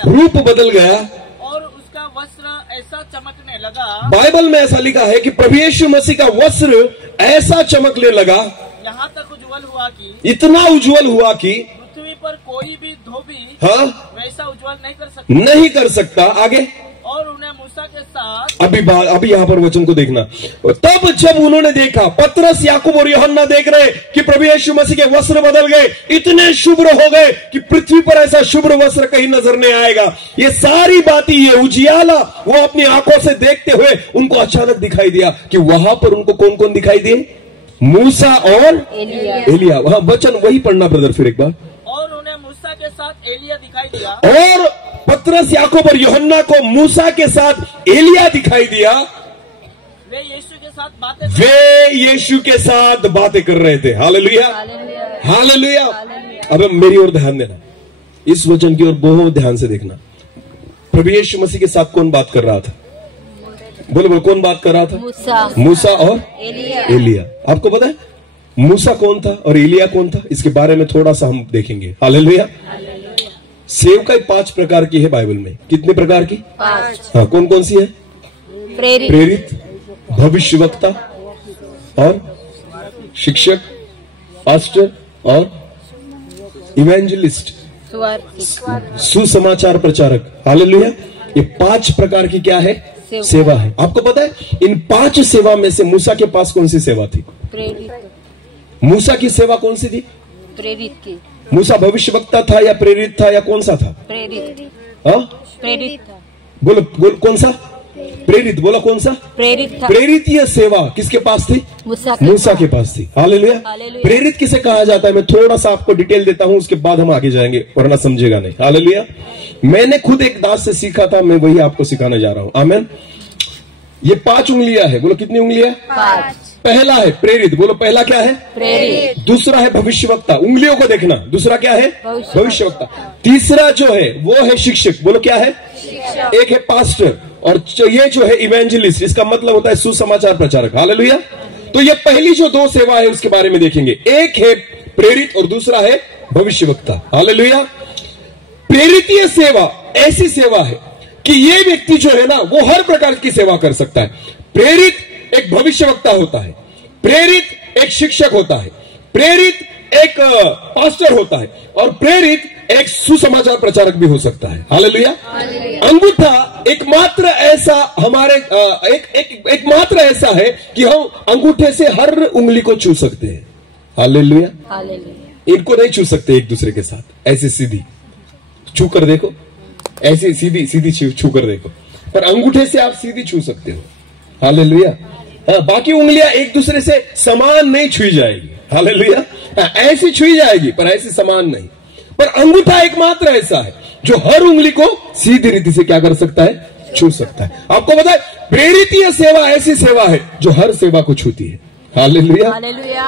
रूप बदल गया और उसका वस्त्र ऐसा चमकने लगा। बाइबल में ऐसा लिखा है कि प्रभु यीशु मसीह का वस्त्र ऐसा चमकने लगा, यहाँ तक उज्जवल हुआ कि, इतना उज्जवल हुआ कि पृथ्वी पर कोई भी धोबी वैसा उज्जवल नहीं कर सकता। आगे, और उन्हें मूसा के साथ, अभी यहाँ पर वचन को देखना। तब जब उन्होंने देखा, पतरस, याकूब और यूहन्ना देख रहे कि प्रभु यीशु मसीह के वस्त्र बदल गए, इतने शुभ्र हो गए कि पृथ्वी पर ऐसा शुभ्र वस्त्र कहीं नजर नहीं आएगा। ये सारी बातें, ये उजियाला वो अपनी आंखों से देखते हुए उनको अचानक दिखाई दिया कि वहां पर उनको कौन कौन दिखाई दिए? मूसा और एलिया। वहां वचन वही पढ़ना ब्रदर फिर एक बार। और उन्हें मूसा के साथ एलिया दिखाई दिया, और पतरस, याकूब और यूहन्ना को मूसा के साथ एलिया दिखाई दिया। वे यीशु के साथ बातें कर रहे थे। Hallelujah, hallelujah. अब मेरी ओर ध्यान देना, इस वचन की ओर बहुत ध्यान से देखना। प्रभु यीशु मसीह के साथ कौन बात कर रहा था? बोलो बोलो, कौन बात कर रहा था? मूसा और एलिया। आपको पता है मूसा कौन था और एलिया कौन था? इसके बारे में थोड़ा सा हम देखेंगे। हालेलुया। सेवकाई 5 प्रकार की है बाइबल में। कितने प्रकार की? 5। हाँ, कौन कौन सी है? प्रेरित, भविष्यवक्ता और शिक्षक, पास्टर और इवेंजलिस्ट, सुसमाचार प्रचारक। हालेलुया। ये 5 प्रकार की क्या है? सेवा है। आपको पता है इन 5 सेवा में से मूसा के पास कौन सी सेवा थी? मूसा की सेवा कौन सी थी? प्रेरित की। मूसा भविष्यवक्ता था या प्रेरित था या कौन सा था? प्रेरित। प्रेरित था। बोलो कौन सा? प्रेरित। बोलो कौन सा? प्रेरित था। प्रेरित ये सेवा किसके पास थी? मूसा के पास थी। हालेलुया। प्रेरित किसे कहा जाता है? मैं थोड़ा सा आपको डिटेल देता हूं, उसके बाद हम आगे जाएंगे, वरना समझेगा नहीं। हालेलुया। मैंने खुद एक दास से सीखा था, मैं वही आपको सिखाने जा रहा हूं। आमीन। ये 5 उंगलियां है। बोलो कितनी उंगलियां? 5। पहला है प्रेरित। बोलो पहला क्या है? प्रेरित। दूसरा है भविष्यवक्ता। उंगलियों को देखना। दूसरा क्या है? भविष्यवक्ता। तीसरा जो है वो है शिक्षक। बोलो क्या है? शिक्षक। एक है पास्टर और ये जो है इवेंजलिस्ट, इसका मतलब होता है सुसमाचार प्रचारक। हालेलुया। तो ये पहली जो 2 सेवा है उसके बारे में देखेंगे। एक है प्रेरित और दूसरा है भविष्यवक्ता। हालेलुया। प्रेरितीय सेवा ऐसी सेवा है कि ये व्यक्ति जो है ना वो हर प्रकार की सेवा कर सकता है। प्रेरित एक भविष्यवक्ता होता है, प्रेरित एक शिक्षक होता है, प्रेरित एक पास्टर होता है और प्रेरित एक सुसमाचार प्रचारक भी हो सकता है। हालेलुया। अंगूठा एकमात्र ऐसा हमारे एकमात्र ऐसा है कि हम अंगूठे से हर उंगली को छू सकते हैं। हालेलुया। इनको नहीं छू सकते एक दूसरे के साथ। ऐसे सीधी छू कर देखो, ऐसे सीधी सीधी छू कर देखो, पर अंगूठे से आप सीधी छू सकते हो। हालेलुया। बाकी उंगलियां एक दूसरे से समान नहीं छुई जाएगी। हालेलुया। ऐसी छुई जाएगी पर ऐसी समान नहीं। पर अंगूठा एकमात्र ऐसा है जो हर उंगली को सीधी रीति से क्या कर सकता है? छू सकता है। आपको पता है प्रेरितीय सेवा ऐसी सेवा है जो हर सेवा को छूती है। हालेलुया।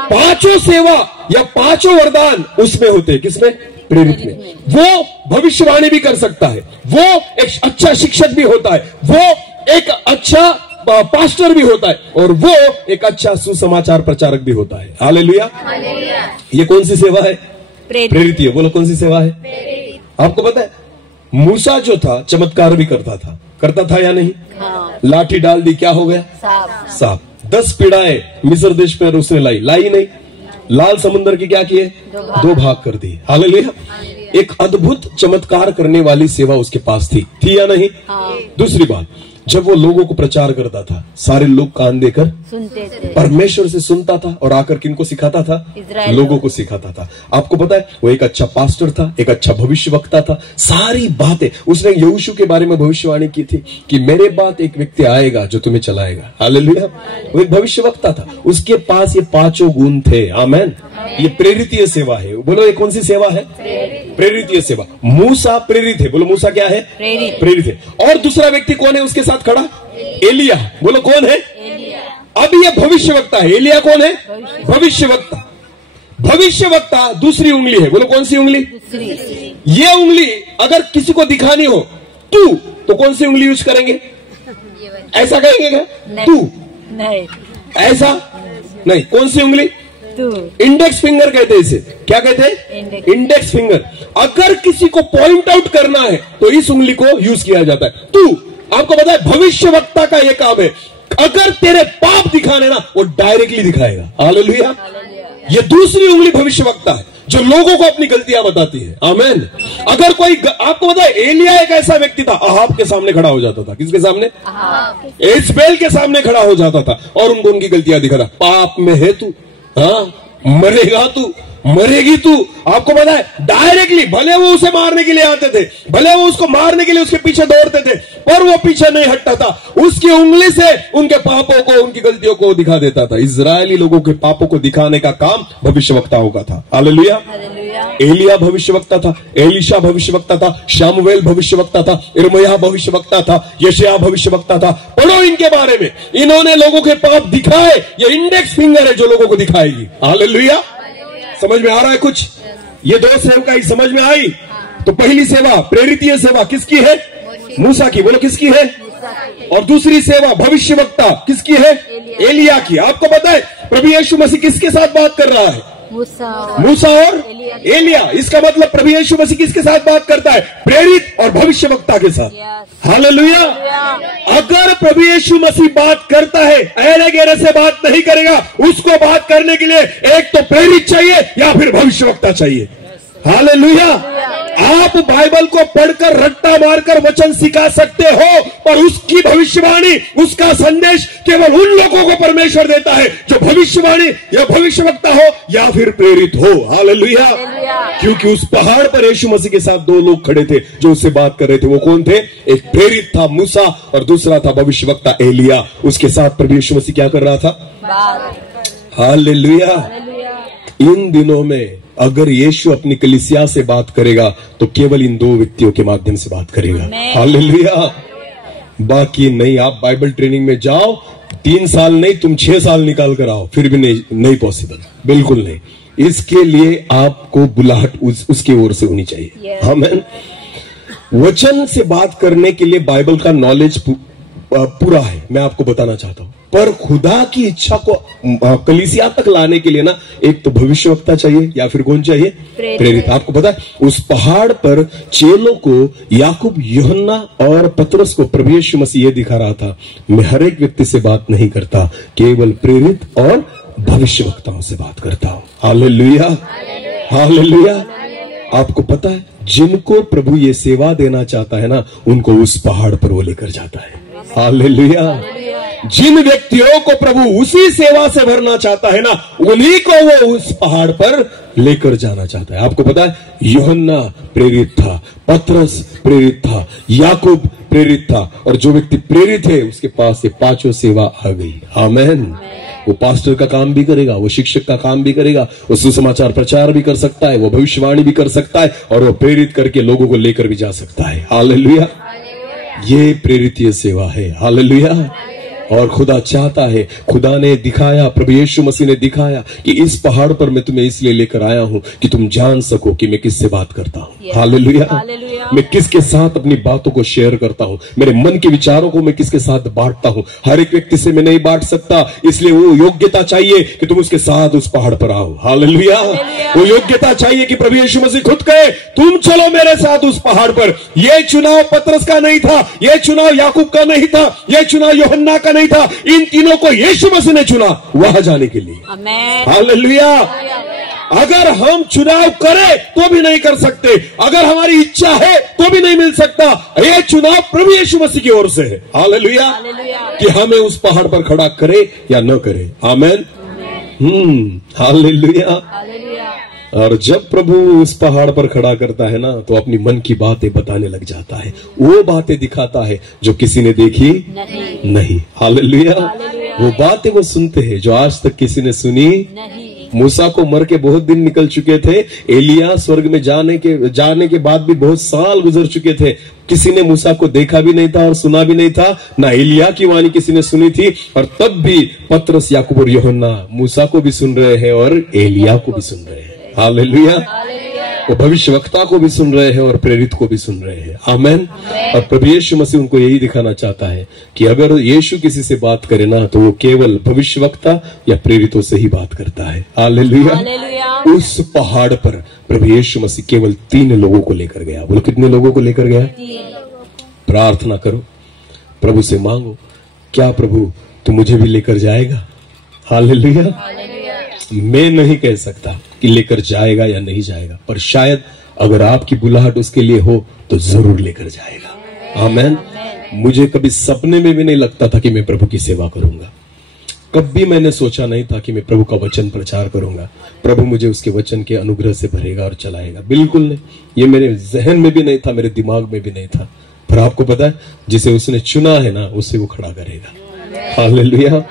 5 सेवा या 5 वरदान उसमें होते हैं। किसमें? प्रेरित में। वो भविष्यवाणी भी कर सकता है, वो एक अच्छा शिक्षक भी होता है, वो एक अच्छा पास्टर भी होता है और वो एक अच्छा सुसमाचार प्रचारक भी होता है। हालेलुया। ये कौन सी सेवा है? प्रेरितीय। बोलो कौन सी सेवा है? आपको पता है मूसा जो था चमत्कार भी करता था या नहीं? हाँ। लाठी डाल दी, क्या हो गया? सांप। 10 पीड़ाएं मिस्र देश पर उसने लाई नहीं। लाल समुद्र की क्या किए? 2 भाग कर दिए। हालेलुया। एक अद्भुत चमत्कार करने वाली सेवा उसके पास थी या नहीं? हाँ। दूसरी बात, जब वो लोगों को प्रचार करता था, सारे लोग कान देकर सुनते थे। परमेश्वर से सुनता था और आकर किनको सिखाता था? इजराइल लोगों को सिखाता था। आपको पता है वो एक अच्छा पास्टर था, एक अच्छा भविष्यवक्ता था। सारी बातें उसने यहोशू के बारे में भविष्यवाणी की थी कि मेरे बाद एक व्यक्ति आएगा जो तुम्हें चलाएगा। हालेलुया। वो एक भविष्यवक्ता था, उसके पास ये पांचों गुण थे। आमेन। ये प्रेरितीय सेवा है। बोलो ये कौन सी सेवा है? प्रेरितीय सेवा। मूसा प्रेरित है। बोलो मूसा क्या है? प्रेरित है। और दूसरा व्यक्ति कौन है उसके साथ खड़ा? एलिया। बोलो कौन है? अब ये भविष्यवक्ता है। एलिया कौन है? भविष्यवक्ता। भविष्यवक्ता दूसरी उंगली है। बोलो कौन सी उंगली? ये उंगली अगर किसी को दिखानी हो तू, तो कौन सी उंगली यूज करेंगे? ऐसा कहेंगे क्या? तू नहीं, ऐसा नहीं। कौन सी उंगली? तू। इंडेक्स फिंगर कहते हैं इसे। क्या कहते हैं? Index finger. अगर किसी को पॉइंट आउट करना है तो इस उंगली को यूज किया जाता है। तू। आपको पता है भविष्यवक्ता का यह काम है, अगर तेरे पाप दिखाने ना वो डायरेक्टली दिखाएगा। हालेलुया। ये दूसरी उंगली भविष्यवक्ता है जो लोगों को अपनी गलतियां बताती है। आमेन। अगर कोई, आपको पता है एलिया एक ऐसा व्यक्ति था, अहाब के सामने खड़ा हो जाता था। किसके सामने? इज़बेल के सामने खड़ा हो जाता था और उनको उनकी गलतियां दिखाता। पाप में है तू, हाँ मरेगा तू, मरेगी तू। आपको पता है डायरेक्टली, भले वो उसे मारने के लिए आते थे, भले वो उसको मारने के लिए उसके पीछे दौड़ते थे, पर वो पीछे नहीं हटता था। उसकी उंगली से उनके पापों को, उनकी गलतियों को दिखा देता था। इजरायली लोगों के पापों को दिखाने का काम भविष्यवक्ताओं का था। हालेलुया। एलिया भविष्यवक्ता था, एलिशा भविष्यवक्ता था, शामुएल भविष्यवक्ता था, इर्मयाह भविष्यवक्ता था, यशायाह भविष्यवक्ता था। पढ़ो इनके बारे में, इन्होंने लोगों के पाप दिखाए। ये इंडेक्स फिंगर है जो लोगों को दिखाएगी। हालेलुया। समझ में आ रहा है कुछ? ये दो सेवकाई समझ में आई? तो पहली सेवा प्रेरितीय सेवा किसकी है? मूसा की। बोलो किसकी है? और दूसरी सेवा भविष्यवक्ता किसकी है? एलिया की। आपको पता है प्रभु यीशु मसीह किसके साथ बात कर रहा है? मूसा और एलिया। इसका मतलब प्रभु यीशु मसीह किसके साथ बात करता है? प्रेरित और भविष्यवक्ता के साथ। हालेलुया। अगर प्रभु यीशु मसीह बात करता है, ऐरे गहरे से बात नहीं करेगा। उसको बात करने के लिए एक तो प्रेरित चाहिए या फिर भविष्यवक्ता चाहिए। हालेलुया। आप बाइबल को पढ़कर रट्टा मारकर वचन सिखा सकते हो, पर उसकी भविष्यवाणी, उसका संदेश केवल उन लोगों को परमेश्वर देता है जो भविष्यवाणी या भविष्यवक्ता हो या फिर प्रेरित हो। हालेलुया। क्योंकि उस पहाड़ पर यीशु मसीह के साथ दो लोग खड़े थे जो उससे बात कर रहे थे। वो कौन थे? एक प्रेरित था मूसा और दूसरा था भविष्यवक्ता एलिया। उसके साथ प्रभु यीशु मसीह क्या कर रहा था? हालेलुया। इन दिनों में अगर यीशु अपनी कलीसिया से बात करेगा तो केवल इन दो व्यक्तियों के माध्यम से बात करेगा। हालेलुया। बाकी नहीं। आप बाइबल ट्रेनिंग में जाओ, 3 साल नहीं तुम 6 साल निकाल कर आओ, फिर भी नहीं पॉसिबल। बिल्कुल नहीं। इसके लिए आपको बुलाहट उसकी ओर से होनी चाहिए। आमीन। वचन से बात करने के लिए बाइबल का नॉलेज पूरा है, मैं आपको बताना चाहता हूं। पर खुदा की इच्छा को कलीसिया तक लाने के लिए ना एक तो भविष्यवक्ता चाहिए या फिर कौन चाहिए? प्रेरित। आपको पता है उस पहाड़ पर चेलों को, याकूब, यूहन्ना और पतरस को प्रभु यीशु मसीह ये दिखा रहा था, मैं हर एक व्यक्ति से बात नहीं करता, केवल प्रेरित और भविष्यवक्ताओं से बात करता हूं। हालेलुया। हालेलुया। आपको पता है जिनको प्रभु ये सेवा देना चाहता है ना, उनको उस पहाड़ पर वो लेकर जाता है। हालेलुया। जिन व्यक्तियों को प्रभु उसी सेवा से भरना चाहता है ना, उन्हीं को वो उस पहाड़ पर लेकर जाना चाहता है। आपको पता है यूहन्ना प्रेरित था, पतरस प्रेरित था, याकूब प्रेरित था, और जो व्यक्ति प्रेरित है उसके पास ये पांचों सेवा आ गई। आमीन। वो पास्टर का काम भी करेगा, वो शिक्षक का काम भी करेगा, वो सुसमाचार प्रचार भी कर सकता है, वो भविष्यवाणी भी कर सकता है, और वो प्रेरित करके लोगों को लेकर भी जा सकता है। हालेलुया। ये प्रेरितीय सेवा है। हालेलुया। और खुदा चाहता है, खुदा ने दिखाया, प्रभु यीशु मसीह ने दिखाया कि इस पहाड़ पर मैं तुम्हें इसलिए लेकर आया हूं कि तुम जान सको कि मैं किससे बात करता हूं। हालेलुया। मैं किसके साथ अपनी बातों को शेयर करता हूं, मेरे मन के विचारों को मैं किसके साथ बांटता हूं। हर एक व्यक्ति से मैं नहीं बांट सकता, इसलिए वो योग्यता चाहिए कि तुम उसके साथ उस पहाड़ पर आओ। हालेलुया। वो योग्यता चाहिए कि प्रभु यीशु मसीह खुद कहे तुम चलो मेरे साथ उस पहाड़ पर। यह चुनाव पतरस का नहीं था, यह चुनाव याकूब का नहीं था, यह चुनाव यूहन्ना का नहीं था, इन तीनों को यीशु मसीह ने चुना वहां जाने के लिए। हालेलुया। अगर हम चुनाव करें तो भी नहीं कर सकते, अगर हमारी इच्छा है तो भी नहीं मिल सकता। यह चुनाव प्रभु यीशु मसीह की ओर से है। हालेलुया, कि हमें उस पहाड़ पर खड़ा करे या न करे। आमेन। हालेलुया। और जब प्रभु उस पहाड़ पर खड़ा करता है ना, तो अपनी मन की बातें बताने लग जाता है। वो बातें दिखाता है जो किसी ने देखी नहीं। हालेलुया। वो बातें वो सुनते हैं जो आज तक किसी ने सुनी नहीं। मूसा को मर के बहुत दिन निकल चुके थे, एलिया स्वर्ग में जाने के बाद भी बहुत साल गुजर चुके थे। किसी ने मूसा को देखा भी नहीं था और सुना भी नहीं था, ना एलिया की वाणी किसी ने सुनी थी। और तब भी पतरस, याकूब और यूहन्ना मूसा को भी सुन रहे हैं और एलिया को भी सुन रहे हैं। हालेलुया। वो भविष्यवक्ता को भी सुन रहे हैं और प्रेरित को भी सुन रहे हैं। आमेन। और प्रभु यीशु मसीह उनको यही दिखाना चाहता है कि अगर यीशु किसी से बात करे ना, तो वो केवल भविष्यवक्ता या प्रेरितों से ही बात करता है। हालेलुया। उस पहाड़ पर प्रभु यीशु मसीह केवल 3 लोगों को लेकर गया। बोलो, कितने लोगों को लेकर गया? प्रार्थना करो, प्रभु से मांगो, क्या प्रभु तू मुझे भी लेकर जाएगा? हालेलुया। मैं नहीं कह सकता कि लेकर जाएगा या नहीं जाएगा, पर शायद अगर आपकी बुलाहट उसके लिए हो तो जरूर लेकर जाएगा। आमेन। मुझे कभी सपने में भी नहीं लगता था कि मैं प्रभु की सेवा करूंगा। कभी मैंने सोचा नहीं था कि मैं प्रभु का वचन प्रचार करूंगा, प्रभु मुझे उसके वचन के अनुग्रह से भरेगा और चलाएगा। बिल्कुल नहीं, ये मेरे जहन में भी नहीं था, मेरे दिमाग में भी नहीं था। पर आपको पता है, जिसे उसने चुना है ना, उसे वो खड़ा करेगा। हालेलुया।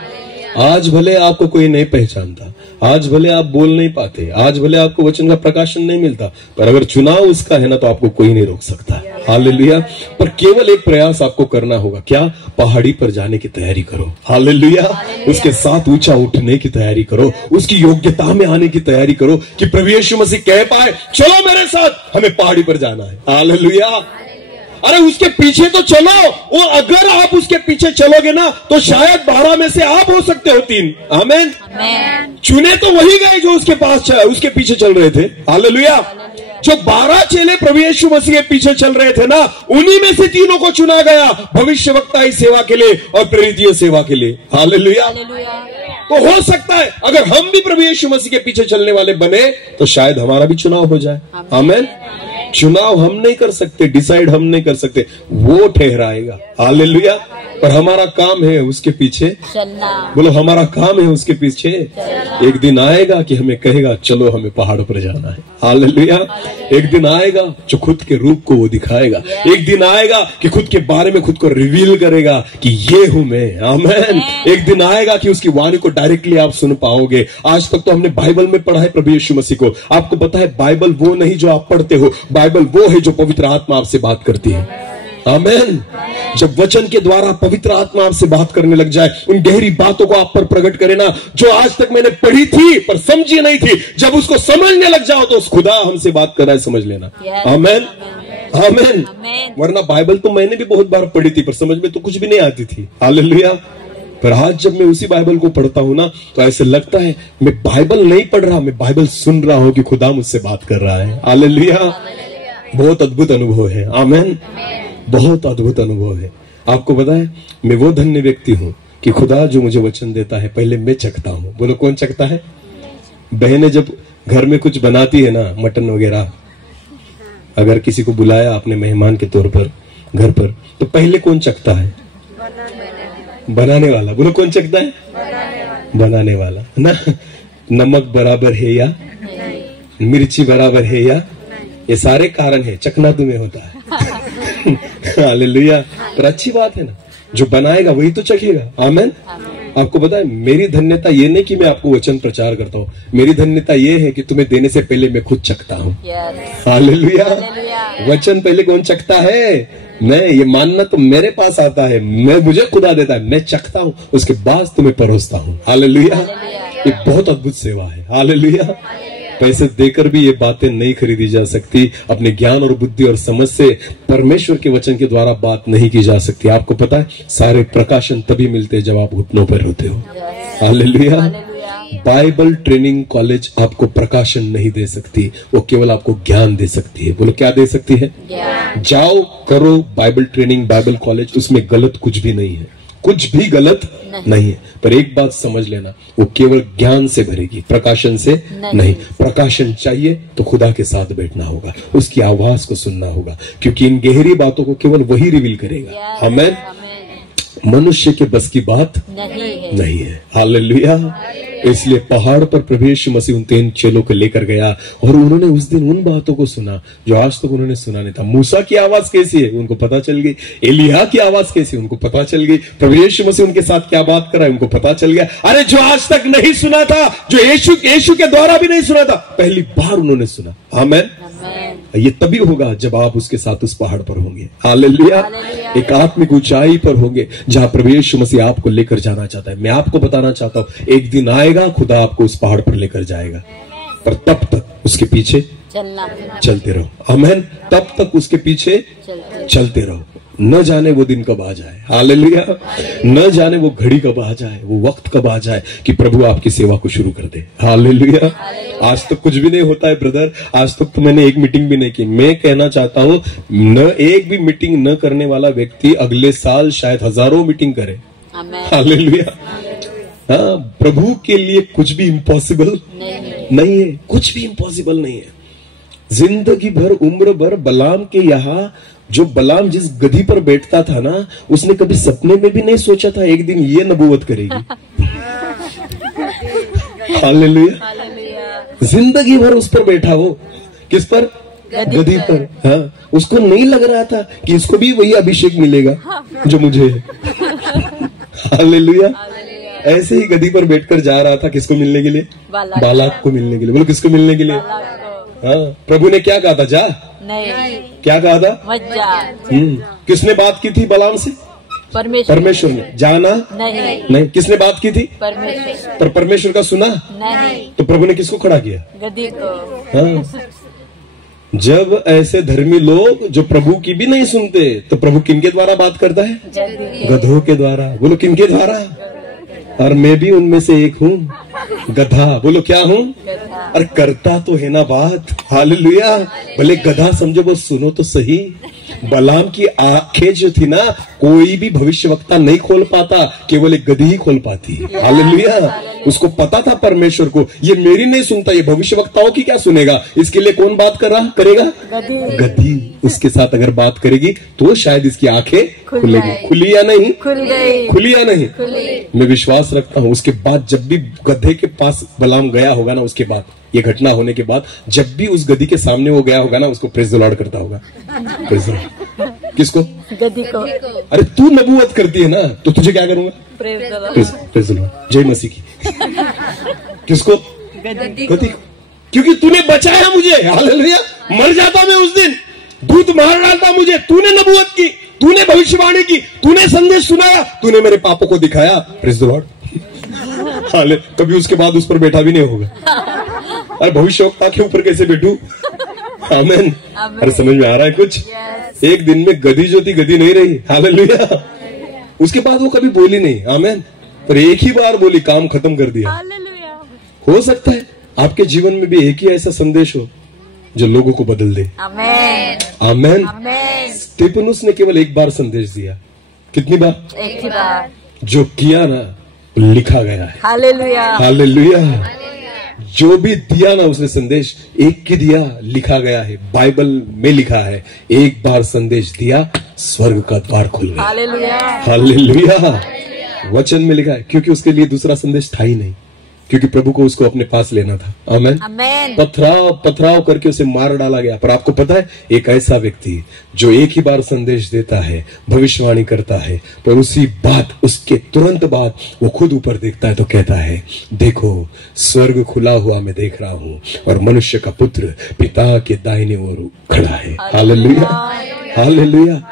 आज भले आपको कोई नहीं पहचानता, आज भले आप बोल नहीं पाते, आज भले आपको वचन का प्रकाशन नहीं मिलता, पर अगर चुनाव उसका है ना, तो आपको कोई नहीं रोक सकता। हालेलुया। पर केवल एक प्रयास आपको करना होगा, क्या? पहाड़ी पर जाने की तैयारी करो। हालेलुया। उसके साथ ऊंचा उठने की तैयारी करो, उसकी योग्यता में आने की तैयारी करो कि प्रभु यीशु मसीह कह पाए, चलो मेरे साथ, हमें पहाड़ी पर जाना है। हालेलुया। अरे उसके पीछे तो चलो, और अगर आप उसके पीछे चलोगे ना, तो शायद 12 में से आप हो सकते हो 3। आमेन। चुने तो वही गए जो उसके पीछे चल रहे थे। हालेलुया। जो 12 चेले प्रभु यीशु मसीह के पीछे चल रहे थे ना, उन्हीं में से 3 को चुना गया, भविष्यवक्ता सेवा के लिए और प्रेरितीय सेवा के लिए। हालेलुया। तो हो सकता है अगर हम भी प्रभु यीशु मसीह के पीछे चलने वाले बने, तो शायद हमारा भी चुनाव हो जाए। आमेन। चुनाव हम नहीं कर सकते, डिसाइड हम नहीं कर सकते, वो ठहराएगा। हालेलुया। पर हमारा काम है उसके पीछे चलना। बोलो, हमारा काम है उसके पीछे चलना। एक दिन आएगा कि हमें कहेगा, चलो हमें पहाड़ों पर जाना है। हालेलुया। एक दिन आएगा जो खुद के रूप को वो दिखाएगा। एक दिन आएगा कि खुद के बारे में खुद को रिवील करेगा कि ये हूं मैं। आमेन। एक दिन आएगा कि उसकी वाणी को डायरेक्टली आप सुन पाओगे। आज तक तो हमने बाइबल में पढ़ा है प्रभु यीशु मसीह को। आपको पता है, बाइबल वो नहीं जो आप पढ़ते हो, बाइबल वो है जो पवित्र आत्मा आपसे बात करती है। आमेन। जब वचन के द्वारा पवित्र आत्मा आपसे बात करने लग जाए, उन गहरी बातों को आप पर प्रकट करे ना, जो आज तक मैंने पढ़ी थी पर समझी नहीं थी, जब उसको समझने लग जाओ तो उस खुदा हमसे बात कर रहा है, समझ लेना। आमेन। आमेन। वरना बाइबल तो मैंने भी बहुत बार पढ़ी थी, पर समझ में तो कुछ भी नहीं आती थी। हालेलुया। पर आज जब मैं उसी बाइबल को पढ़ता हूं ना, तो ऐसे लगता है मैं बाइबल नहीं पढ़ रहा, मैं बाइबल सुन रहा हूं कि खुदा मुझसे बात कर रहा है। हालेलुया। बहुत अद्भुत अनुभव है। आमेन। बहुत अद्भुत अनुभव है। आपको पता है, मैं वो धन्य व्यक्ति हूं कि खुदा जो मुझे वचन देता है, पहले मैं चखता हूं। बोलो, कौन चखता है? बहनें जब घर में कुछ बनाती है ना, मटन वगैरह, अगर किसी को बुलाया आपने मेहमान के तौर पर घर पर, तो पहले कौन चखता है? बनाने वाला। बोलो, कौन चखता है? बनाने वाला ना। नमक बराबर है या मिर्ची बराबर है या, ये सारे कारण है, चखना तुम्हें होता है। हालेलुया। पर अच्छी बात है ना, जो बनाएगा वही तो चखेगा। आमेन। आपको पता है, मेरी धन्यता ये नहीं कि मैं आपको वचन प्रचार करता हूँ, मेरी धन्यता ये है कि तुम्हें देने से पहले मैं खुद चखता हूँ। हालेलुया। वचन पहले कौन चखता है? मैं। ये मानना तो मेरे पास आता है, मुझे खुदा देता है, मैं चखता हूँ, उसके बाद तुम्हें परोसता हूँ। हालेलुया। ये बहुत अद्भुत सेवा है। हालेलुया। पैसे देकर भी ये बातें नहीं खरीदी जा सकती। अपने ज्ञान और बुद्धि और समझ से परमेश्वर के वचन के द्वारा बात नहीं की जा सकती। आपको पता है, सारे प्रकाशन तभी मिलते हैं जब आप घुटनों पर होते हो। हालेलुया। बाइबल ट्रेनिंग कॉलेज आपको प्रकाशन नहीं दे सकती, वो केवल आपको ज्ञान दे सकती है। बोलो, क्या दे सकती है? जाओ करो बाइबल ट्रेनिंग, बाइबल कॉलेज, उसमें गलत कुछ भी नहीं है। कुछ भी गलत नहीं है। पर एक बात समझ लेना, वो केवल ज्ञान से भरेगी, प्रकाशन से नहीं। प्रकाशन चाहिए तो खुदा के साथ बैठना होगा, उसकी आवाज को सुनना होगा, क्योंकि इन गहरी बातों को केवल वही रिवील करेगा। आमेन। मनुष्य के बस की बात नहीं है। हालेलुया। इसलिए पहाड़ पर प्रभु यीशु मसीह उन 3 चेलों को लेकर गया और उन्होंने उस दिन उन बातों को सुना जो आज तक उन्होंने सुना नहीं था। मूसा की आवाज कैसी है उनको पता चल गई, एलिया की आवाज कैसी उनको पता चल गई, प्रभु यीशु मसीह उनके साथ क्या बात कर रहा है उनको पता चल गया। अरे जो आज तक नहीं सुना था, जो यीशु के द्वारा भी नहीं सुना था, पहली बार उन्होंने सुना। आमेन। ये तभी होगा जब आप उसके साथ उस पहाड़ पर होंगे। हालेलुया। एक आत्मिक ऊंचाई पर होंगे जहां प्रभु यीशु मसीह आपको लेकर जाना चाहता है। मैं आपको बताना चाहता हूं, एक दिन आएगा खुदा आपको उस पहाड़ पर लेकर जाएगा, पर तब तक उसके पीछे चलते रहो। आमेन। तब तक उसके पीछे चलते रहो। न जाने वो दिन कब आ जाए। हालेलुया। न जाने वो घड़ी कब आ जाए, वो वक्त कब आ जाए कि प्रभु आपकी सेवा को शुरू कर दे। हालेलुया। आज तक कुछ भी नहीं होता है ब्रदर, आज तक तो मैंने एक मीटिंग भी नहीं की। मैं कहना चाहता हूं, न एक भी मीटिंग न करने वाला व्यक्ति अगले साल शायद हजारों मीटिंग करे। हालेलुया। हाँ, प्रभु के लिए कुछ भी इम्पॉसिबल नहीं है, कुछ भी इम्पॉसिबल नहीं है। जिंदगी भर, उम्र भर बलाम के यहाँ, जो बलाम जिस गधी पर बैठता था ना, उसने कभी सपने में भी नहीं सोचा था एक दिन ये नबूवत करेगी। हालेलुया। जिंदगी भर उस पर बैठा हो। किस पर? गधी पर। हाँ, उसको नहीं लग रहा था कि इसको भी वही अभिषेक मिलेगा जो मुझे है। हालेलुया। ऐसे ही गधी पर बैठकर जा रहा था, किसको मिलने के लिए? बालाक को मिलने के लिए। बोलो किसको मिलने के लिए? हाँ, प्रभु ने क्या कहा था? जा नहीं। क्या कहा था? मत जा। किसने बात की थी बलाम से? परमेश्वर ने। जाना नहीं। किसने बात की थी? परमेश्वर। पर परमेश्वर का सुना नहीं। तो प्रभु ने किसको खड़ा किया? गधी को। हाँ, जब ऐसे धर्मी लोग जो प्रभु की भी नहीं सुनते, तो प्रभु किनके द्वारा बात करता है? गधों के द्वारा। बोलो किनके द्वारा? और मैं भी उनमें से एक हूँ, गधा। बोलो क्या हूँ? अरे करता तो है ना बात। हालेलुया। भले गधा समझो, वो सुनो तो सही। बलाम की आंखें जो थी ना, कोई भी भविष्यवक्ता नहीं खोल पाता, केवल एक गधी ही खोल पाती है। हालेलुया। उसको पता था परमेश्वर को, ये मेरी नहीं सुनता, ये भविष्यवक्ताओं की क्या सुनेगा, इसके लिए कौन बात करेगा? गधी। उसके साथ अगर बात करेगी तो शायद इसकी आंखें खुलेगी। खुली या नहीं? खुली या नहीं? मैं विश्वास रखता हूँ उसके बाद जब भी गधे के पास बलाम गया होगा ना, उसके बाद ये घटना होने के बाद जब भी उस गधी के सामने वो गया होगा ना, उसको प्रेज़ द लॉर्ड करता होगा। Praise the Lord. किसको? गधी को। अरे तू नबूवत करती है ना, तो तुझे क्या करूंगा? Praise the Lord. जय मसीह की। किसको? गधी को। क्योंकि तूने बचाया मुझे। हालेलुया। मर जाता मैं उस दिन, दूत मार डालता मुझे। तूने नबूवत की, तूने भविष्यवाणी की, तूने संदेश सुनाया, तूने मेरे पापों को दिखाया। Praise the Lord. हाले कभी उसके बाद उस पर बैठा भी नहीं होगा। अरे भविष्यवक्ता के ऊपर कैसे बैठूं? आमेन। अरे समझ में आ रहा है कुछ? एक दिन में गधी जो थी, गधी नहीं रही। हालेलुया। उसके बाद वो कभी बोली नहीं। आमेन। पर एक ही बार बोली, काम खत्म कर दिया। हो सकता है आपके जीवन में भी एक ही ऐसा संदेश हो जो लोगों को बदल दे। आमेन। आमेन। स्टेफनुस ने केवल एक बार संदेश दिया। कितनी बार? एक ही बार। जो किया ना, लिखा गया है। हालेलुया। हालेलुया। जो भी दिया ना उसने संदेश, एक की दिया, लिखा गया है। बाइबल में लिखा है, एक बार संदेश दिया, स्वर्ग का द्वार खुल गया। हालेलुया। हालेलुया। वचन में लिखा है, क्योंकि उसके लिए दूसरा संदेश था ही नहीं, क्योंकि प्रभु को उसको अपने पास लेना था। आमेन। पथराव करके उसे मार डाला गया। पर आपको पता है, एक ऐसा व्यक्ति जो एक ही बार संदेश देता है, भविष्यवाणी करता है, पर उसी बात, उसके तुरंत बाद वो खुद ऊपर देखता है तो कहता है, देखो स्वर्ग खुला हुआ मैं देख रहा हूँ और मनुष्य का पुत्र पिता के दाहिने ओर खड़ा है। हालेलुया। हालेलुया।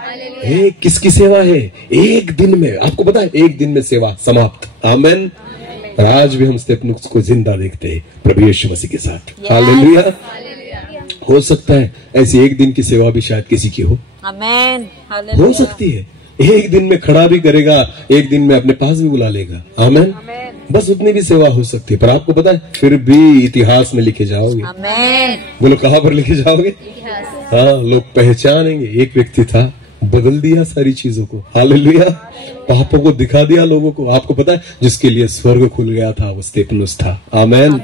किसकी सेवा है? एक दिन में, आपको पता है, एक दिन में सेवा समाप्त। आमेन। आज भी हम स्टेफनुस को जिंदा देखते हैं प्रभु यीशु मसीह के साथ। हालेलुया। हो सकता है ऐसी एक दिन की सेवा भी शायद किसी की हो। आमेन। हो सकती है। एक दिन में खड़ा भी करेगा, एक दिन में अपने पास भी बुला लेगा। आमेन। बस उतनी भी सेवा हो सकती है। पर आपको पता है, फिर भी इतिहास में लिखे जाओगे। आमेन। बोलो कहाँ पर लिखे जाओगे? हाँ, लोग पहचानेंगे एक व्यक्ति था, बदल दिया सारी चीजों को। हालेलुया। पापों को दिखा दिया लोगों को। आपको पता है जिसके लिए स्वर्ग खुल गया था वो स्तेफनुस था। आमेन।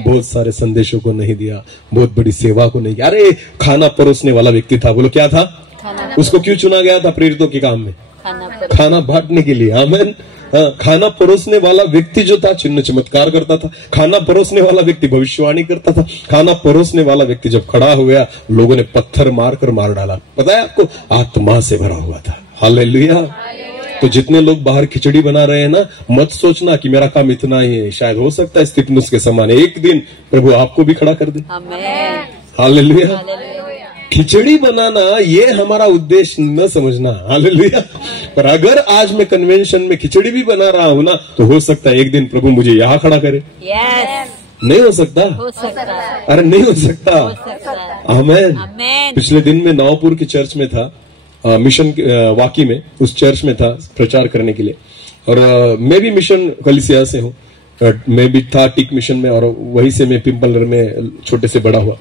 बहुत सारे संदेशों को नहीं दिया, बहुत बड़ी सेवा को नहीं किया। अरे खाना परोसने वाला व्यक्ति था, बोलो क्या था? उसको क्यों चुना गया था प्रेरितों के काम में? खाना बांटने के लिए। आमेन। खाना परोसने वाला व्यक्ति जो था चिन्ह चमत्कार करता था। खाना परोसने वाला व्यक्ति भविष्यवाणी करता था। खाना परोसने वाला व्यक्ति जब खड़ा हो गया लोगों ने पत्थर मारकर मार डाला। पता है आपको? आत्मा से भरा हुआ था। हालेलुया। तो जितने लोग बाहर खिचड़ी बना रहे हैं ना, मत सोचना कि मेरा काम इतना ही है। शायद हो सकता है स्तिफनुस के समान एक दिन प्रभु आपको भी खड़ा कर दे। हालेलुया। खिचड़ी बनाना ये हमारा उद्देश्य न समझना। हालेलुया। पर अगर आज मैं कन्वेंशन में खिचड़ी भी बना रहा हूं ना, तो हो सकता है एक दिन प्रभु मुझे यहाँ खड़ा करे। नहीं हो सकता? हो सकता है। अरे नहीं हो सकता। आमेन। पिछले दिन में नावपुर की चर्च में था, मिशन वाकी में, उस चर्च में था प्रचार करने के लिए। और मैं भी मिशन कलिसिया से हूँ, मैं भी था टिक मिशन में, और वहीं से मैं पिंपलर में छोटे से बड़ा हुआ।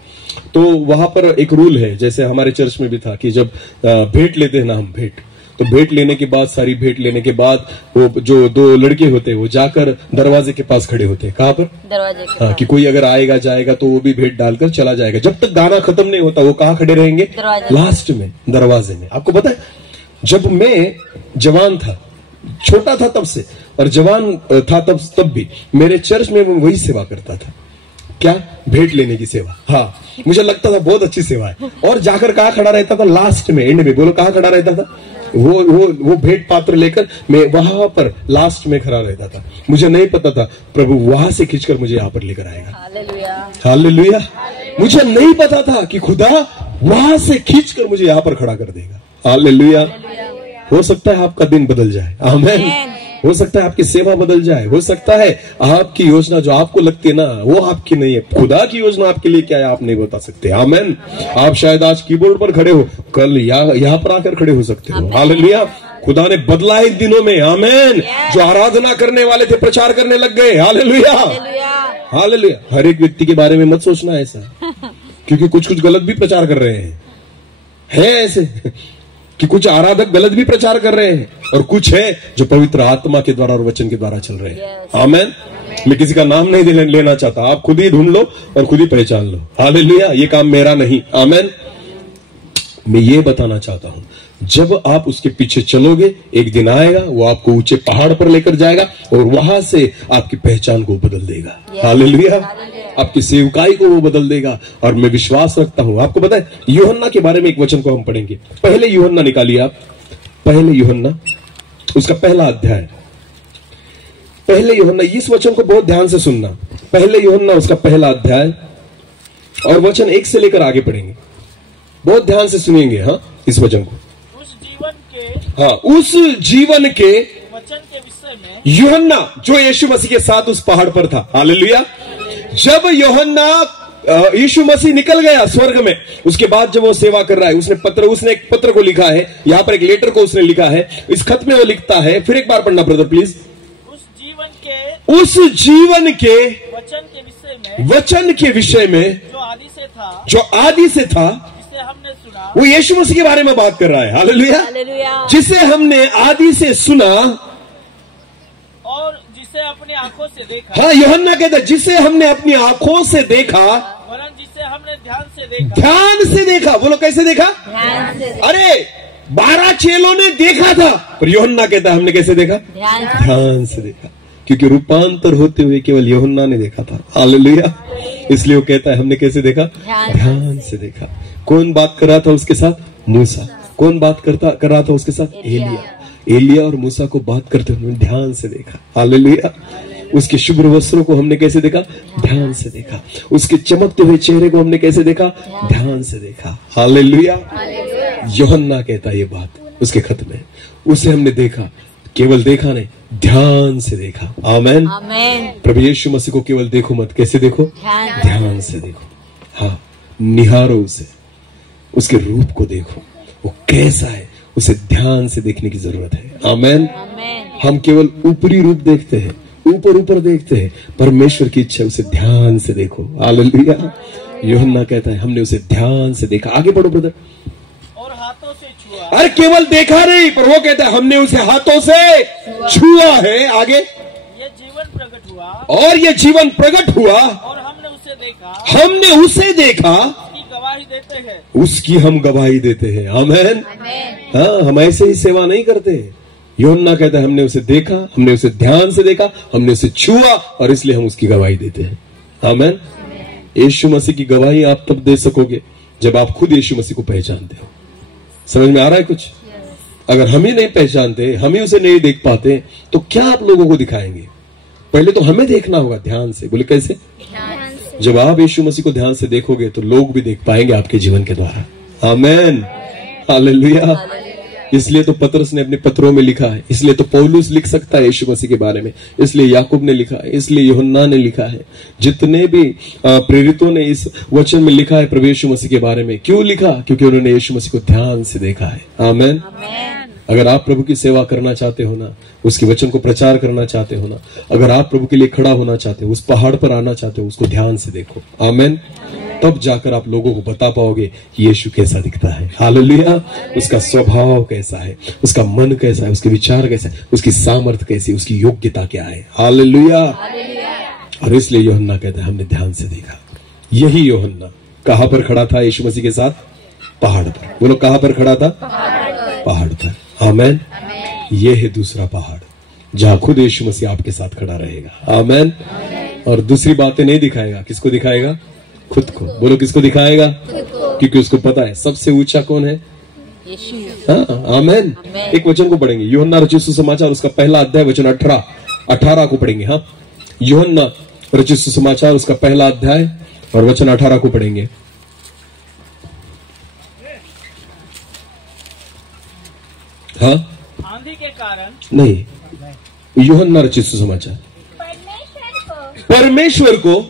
तो वहां पर एक रूल है, जैसे हमारे चर्च में भी था कि जब भेंट लेते हैं ना हम, भेंट, तो भेंट लेने के बाद, सारी भेंट लेने के बाद वो जो दो लड़के होते हैं वो जाकर दरवाजे के पास खड़े होते हैं। कहाँ पर? दरवाजे के। हाँ, कि कोई अगर आएगा जाएगा तो वो भी भेंट डालकर चला जाएगा। जब तक गाना खत्म नहीं होता वो कहाँ खड़े रहेंगे? लास्ट में, दरवाजे में। आपको पता है जब मैं जवान था, छोटा था तब से, और जवान था तब भी मेरे चर्च में वो वही सेवा करता था। क्या? भेंट लेने की सेवा। हाँ, मुझे लगता था बहुत अच्छी सेवा है। और जाकर कहाँ खड़ा रहता था? लास्ट में, एंड में। बोलो कहाँ खड़ा रहता था? वो भेंट पात्र लेकर मैं वहां पर लास्ट में खड़ा रहता था। मुझे नहीं पता था प्रभु वहां से खींचकर मुझे यहाँ पर लेकर आएगा। हालेलुया। हालेलुया। मुझे नहीं पता था कि खुदा वहां से खींचकर मुझे यहाँ पर खड़ा कर देगा। हालेलुया। हो सकता है आपका दिन बदल जाए। आमीन। हो सकता है आपकी सेवा बदल जाए। हो सकता है आपकी योजना जो आपको लगती है ना, वो आपकी नहीं है। खुदा की योजना आपके लिए क्या है आप नहीं बता सकते। आमीन। आप शायद आज कीबोर्ड पर खड़े हो, कल यहाँ पर आकर खड़े हो सकते हो। हालेलुया। खुदा ने बदला इन दिनों में। आमीन। जो आराधना करने वाले थे प्रचार करने लग गए। हालेलुया। हालेलुया। हर एक व्यक्ति के बारे में मत सोचना ऐसा, क्योंकि कुछ गलत भी प्रचार कर रहे हैं ऐसे कि कुछ आराधक गलत भी प्रचार कर रहे हैं, और कुछ है जो पवित्र आत्मा के द्वारा और वचन के द्वारा चल रहे हैं। आमीन। मैं किसी का नाम नहीं लेना चाहता, आप खुद ही ढूंढ लो और खुद ही पहचान लो। हालेलुया। ये काम मेरा नहीं। आमीन। मैं ये बताना चाहता हूं, जब आप उसके पीछे चलोगे एक दिन आएगा वो आपको ऊंचे पहाड़ पर लेकर जाएगा और वहां से आपकी पहचान को बदल देगा। हालेलुया। आपकी सेवकाई को वो बदल देगा। और मैं विश्वास रखता हूं, आपको पता है यूहन्ना के बारे में एक वचन को हम पढ़ेंगे। पहले यूहन्ना निकालिए आप, पहले यूहन्ना उसका पहला अध्याय। पहले यूहन्ना, इस वचन को बहुत ध्यान से सुनना। पहले यूहन्ना उसका पहला अध्याय और वचन 1 से लेकर आगे पढ़ेंगे। बहुत ध्यान से सुनेंगे। हाँ, इस वचन को। उस जीवन के वचन के विषय में यूहन्ना जो यीशु मसीह के साथ उस पहाड़ पर था। हालेलुया। जब यूहन्ना यीशु मसीह निकल गया स्वर्ग में, उसके बाद जब वो सेवा कर रहा है, उसने एक पत्र को लिखा है। यहाँ पर एक लेटर को उसने लिखा है। इस खत में वो लिखता है, फिर एक बार पढ़ना ब्रदर प्लीज। उस जीवन के वचन के विषय में जो आदि से था हमने सुना, वो यीशु मसीह के बारे में बात कर रहा है। हालेलुया। जिसे हमने आदि से सुना और जिसे अपनी आंखों से देखा। हाँ, यूहन्ना कहता है जिसे हमने अपनी आंखों से देखा, वरन जिसे हमने ध्यान से देखा। ध्यान से देखा। बोलो कैसे देखा? ध्यान से देखा। अरे 12 चेलों ने देखा था, पर यूहन्ना कहता है हमने कैसे देखा? ध्यान से देखा। क्योंकि रूपांतर होते हुए केवल यूहन्ना ने देखा था। हालेलुया। इसलिए वो कहता है हमने कैसे देखा? ध्यान से देखा। कौन बात कर रहा था उसके साथ? मूसा। कौन बात कर रहा था उसके साथ? एलिया और मूसा को बात करते हुए ध्यान से देखा। हालेलुया। उसके शुभ्र वस्त्रों को हमने कैसे देखा? ध्यान से देखा। उसके चमकते हुए चेहरे को हमने कैसे देखा? ध्यान से देखा। हालेलुया। यूहन्ना कहता है ये बात उसके खत में। उसे हमने देखा, केवल देखा नहीं, ध्यान से देखा। आमीन। प्रभु यीशु मसीह को केवल देखो मत, कैसे देखो? ध्यान से देखो। हाँ, निहारो उसे, उसके रूप को देखो, वो कैसा है, उसे ध्यान से देखने की जरूरत है। आमीन। हम केवल ऊपरी रूप देखते हैं, ऊपर देखते हैं। परमेश्वर की इच्छा उसे ध्यान से देखो। हालेलुया। यूहन्ना कहता है हमने उसे ध्यान से देखा। आगे बढ़ो ब्रदर। हुआ, अरे केवल देखा नहीं, पर वो कहता है हमने उसे हाथों से छुआ है। आगे, ये जीवन प्रकट हुआ और ये जीवन प्रकट हुआ, और हमने उसे देखा, हमने उसे देखा, उसकी गवाही देते हैं। उसकी हम गवाही देते हैं। आमेन। हाँ, हम ऐसे ही सेवा नहीं करते। यूहन्ना कहता है हमने उसे देखा, हमने उसे ध्यान से देखा, हमने उसे छुआ, और इसलिए हम उसकी गवाही देते हैं। आमेन। यीशु मसीह की गवाही आप तब दे सकोगे जब आप खुद यीशु मसीह को पहचानते हो। समझ में आ रहा है कुछ? अगर हम ही नहीं पहचानते, हम ही उसे नहीं देख पाते, तो क्या आप लोगों को दिखाएंगे? पहले तो हमें देखना होगा ध्यान से। बोले कैसे? जब आप यीशु मसीह को ध्यान से देखोगे तो लोग भी देख पाएंगे आपके जीवन के द्वारा। आमेन, हालेलुया। इसलिए तो पतरस ने अपने पत्रों में लिखा है, इसलिए तो पौलुस लिख सकता है यीशु मसीह के बारे में, इसलिए याकूब ने लिखा है, इसलिए यूहन्ना ने लिखा है, जितने भी प्रेरितों ने इस वचन में लिखा है प्रभु यीशु मसीह के बारे में। क्यों लिखा? क्योंकि उन्होंने यीशु मसीह को ध्यान से देखा है। आमेन। अगर आप प्रभु की सेवा करना चाहते हो ना, उसके वचन को प्रचार करना चाहते हो ना, अगर आप प्रभु के लिए खड़ा होना चाहते हो, उस पहाड़ पर आना चाहते हो, उसको ध्यान से देखो। आमेन। तब जाकर आप लोगों को बता पाओगे कि यीशु कैसा दिखता है। हालेलुया। उसका स्वभाव कैसा है, उसका मन कैसा है, उसके विचार कैसा है, उसकी सामर्थ्य कैसी, उसकी योग्यता क्या है। हालेलुया। और इसलिए यूहन्ना कहता है हमने ध्यान से देखा। यही यूहन्ना कहां पर खड़ा था यीशु मसीह के साथ? पहाड़ पर। बोलो कहां पर खड़ा था? पहाड़ पर। आमेन। यह है दूसरा पहाड़ जहां खुद यीशु मसीह आपके साथ खड़ा रहेगा। आमेन। और दूसरी बातें नहीं दिखाएगा। किसको दिखाएगा? खुद को। बोलो किसको दिखाएगा? क्योंकि उसको पता है सबसे ऊंचा कौन है? यीशु। हाँ, आमेन। एक वचन को पढ़ेंगे, यूहन्ना रचित सुसमाचार उसका पहला अध्याय वचन 18 को पढ़ेंगे। हाँ, यूहन्ना रचित सुसमाचार उसका पहला अध्याय और वचन 18 को पढ़ेंगे। हाँ, आंधी के कारण नहीं, यूहन्ना रचित सुसमाचार। परमेश्वर को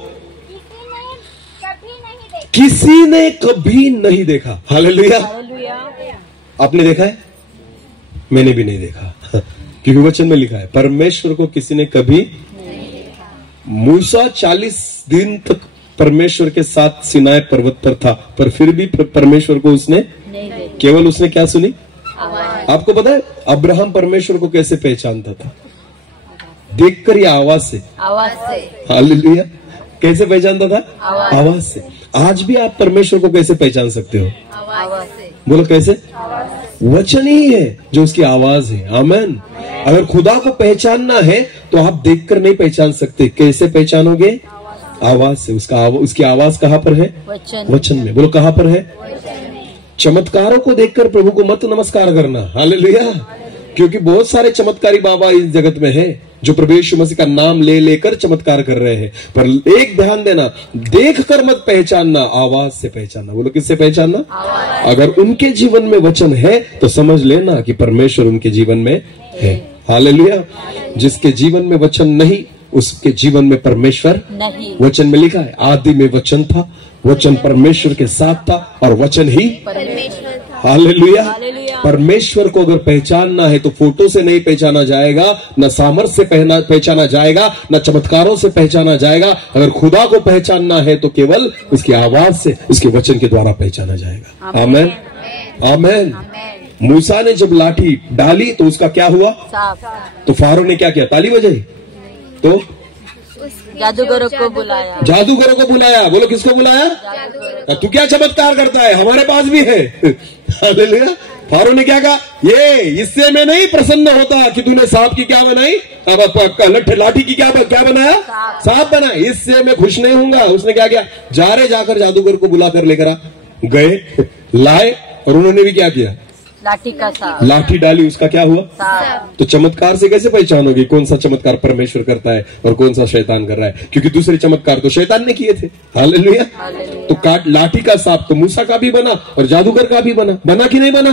किसी ने कभी नहीं देखा। हालेलुया। आपने देखा है? मैंने भी नहीं देखा, क्योंकि वचन में लिखा है परमेश्वर को किसी ने कभी। मूसा 40 दिन तक परमेश्वर के साथ सिनाई पर्वत पर था, पर फिर भी परमेश्वर को उसने केवल उसने क्या सुनी? आपको पता है अब्राहम परमेश्वर को कैसे पहचानता था? देखकर या आवाज से? हालेलुया। कैसे पहचानता था? आवाज से। आज भी आप परमेश्वर को कैसे पहचान सकते हो? आवाज से। बोलो कैसे? वचन ही है जो उसकी आवाज है। आमेन। अगर खुदा को पहचानना है तो आप देखकर नहीं पहचान सकते। कैसे पहचानोगे? आवाज से। उसकी आवाज कहाँ पर है? वचन में। बोलो कहाँ पर है? चमत्कारों को देखकर प्रभु को मत नमस्कार करना। हालेलुया। क्योंकि बहुत सारे चमत्कारी बाबा इस जगत में हैं जो प्रभु यीशु मसीह का नाम ले लेकर चमत्कार कर रहे हैं, पर एक ध्यान देना, देखकर मत पहचानना, आवाज से पहचानना। बोलो किससे पहचानना? अगर उनके जीवन में वचन है तो समझ लेना कि परमेश्वर उनके जीवन में है। हालेलुया। जिसके जीवन में वचन नहीं उसके जीवन में परमेश्वर नहीं। वचन में लिखा है आदि में वचन था, वचन परमेश्वर के साथ था और वचन ही परमेश्वर था। हालेलुया। परमेश्वर को अगर पहचानना है तो फोटो से नहीं पहचाना जाएगा, न सामर्थ्य से पहचाना जाएगा, न चमत्कारों से पहचाना जाएगा। अगर खुदा को पहचानना है तो केवल उसकी आवाज से, उसके वचन के द्वारा पहचाना जाएगा। आमेन। आमेन। मूसा ने जब लाठी डाली तो उसका क्या हुआ? तो फारो ने क्या किया? ताली बजाई। तो जादूगरों को बुलाया। जादूगरों को बुलाया। बोलो किसको बुलाया? तू क्या चमत्कार करता है? हमारे पास भी है। हालेलुया। फारो ने क्या कहा? ये इससे मैं नहीं प्रसन्न होता कि तूने सांप की क्या बनाई, लाठी की क्या बनाया? सांप बनाया। इससे मैं खुश नहीं होऊंगा। उसने क्या किया? जाकर जादूगर को बुलाकर लेकर आ गए, लाए, और उन्होंने भी क्या किया? लाठी का सांप। लाठी डाली, उसका क्या हुआ? सांप। तो चमत्कार से कैसे पहचानोगे कौन सा चमत्कार परमेश्वर करता है और कौन सा शैतान कर रहा है? क्योंकि दूसरे चमत्कार तो शैतान ने किए थे। हालेलुया। तो लाठी का सांप तो मूसा का भी बना और जादूगर का भी बना कि नहीं बना?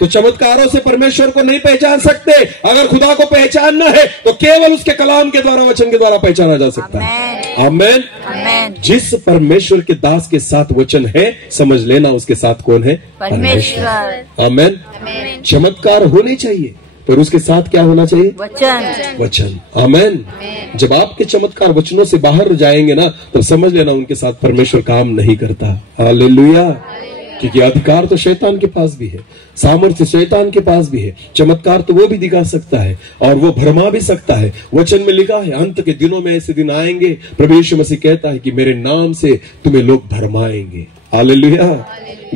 तो चमत्कारों से परमेश्वर को नहीं पहचान सकते। अगर खुदा को पहचानना है तो केवल उसके कलाम के द्वारा, वचन के द्वारा पहचाना जा सकता है। आमेन। जिस परमेश्वर के दास के साथ वचन है, समझ लेना उसके साथ कौन है? परमेश्वर। आमेन। चमत्कार होने चाहिए पर उसके साथ क्या होना चाहिए? वचन। आमेन। जब आपके चमत्कार वचनों से बाहर जाएंगे ना, तब समझ लेना उनके साथ परमेश्वर काम नहीं करता। हालेलुया। क्योंकि अधिकार तो शैतान के पास भी है, सामर्थ्य शैतान के पास भी है, चमत्कार तो वो भी दिखा सकता है और वो भरमा भी सकता है। वचन में लिखा है अंत के दिनों में ऐसे दिन आएंगे, प्रभु यीशु मसीह कहता है कि मेरे नाम से तुम्हें लोग भरमाएंगे। हालेलुया।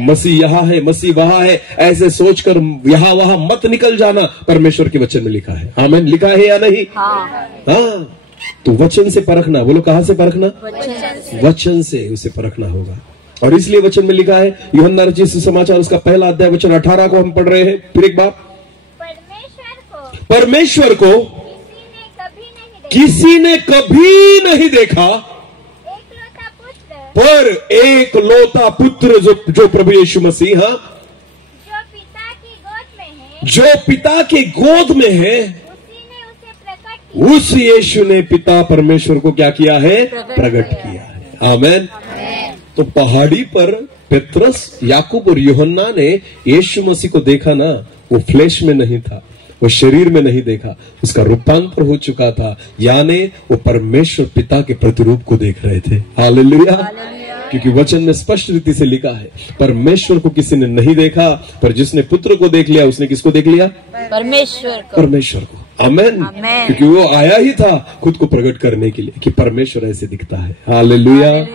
मसीह यहाँ है, मसीह वहां है, ऐसे सोचकर यहाँ वहां मत निकल जाना। परमेश्वर के वचन में लिखा है। आमीन। लिखा है या नहीं? हाँ। तो वचन से परखना। बोलो कहां से परखना? वचन से उसे परखना होगा। और इसलिए वचन में लिखा है, यूहन्ना रचित सुसमाचार उसका पहला अध्याय वचन 18 को हम पढ़ रहे हैं। फिर एक बार, परमेश्वर को किसी ने कभी नहीं देखा, पर एक लौता पुत्र जो प्रभु यीशु मसीह, हाँ, जो पिता की गोद में है, उस यीशु ने पिता परमेश्वर को क्या किया है? प्रकट किया है। आमीन। तो पहाड़ी पर पेत्रस, याकूब और यूहन्ना ने यीशु मसीह को देखा ना, वो फ्लेश में नहीं था, वो शरीर में नहीं देखा, उसका रूपांतर हो चुका था, यानी वो परमेश्वर पिता के प्रतिरूप को देख रहे थे। हालेलुया। क्योंकि वचन में स्पष्ट रीति से लिखा है, परमेश्वर को किसी ने नहीं देखा, पर जिसने पुत्र को देख लिया उसने किसको देख लिया? परमेश्वर को। आमीन। क्योंकि वो आया ही था खुद को प्रकट करने के लिए कि परमेश्वर ऐसे दिखता है। हालेलुया।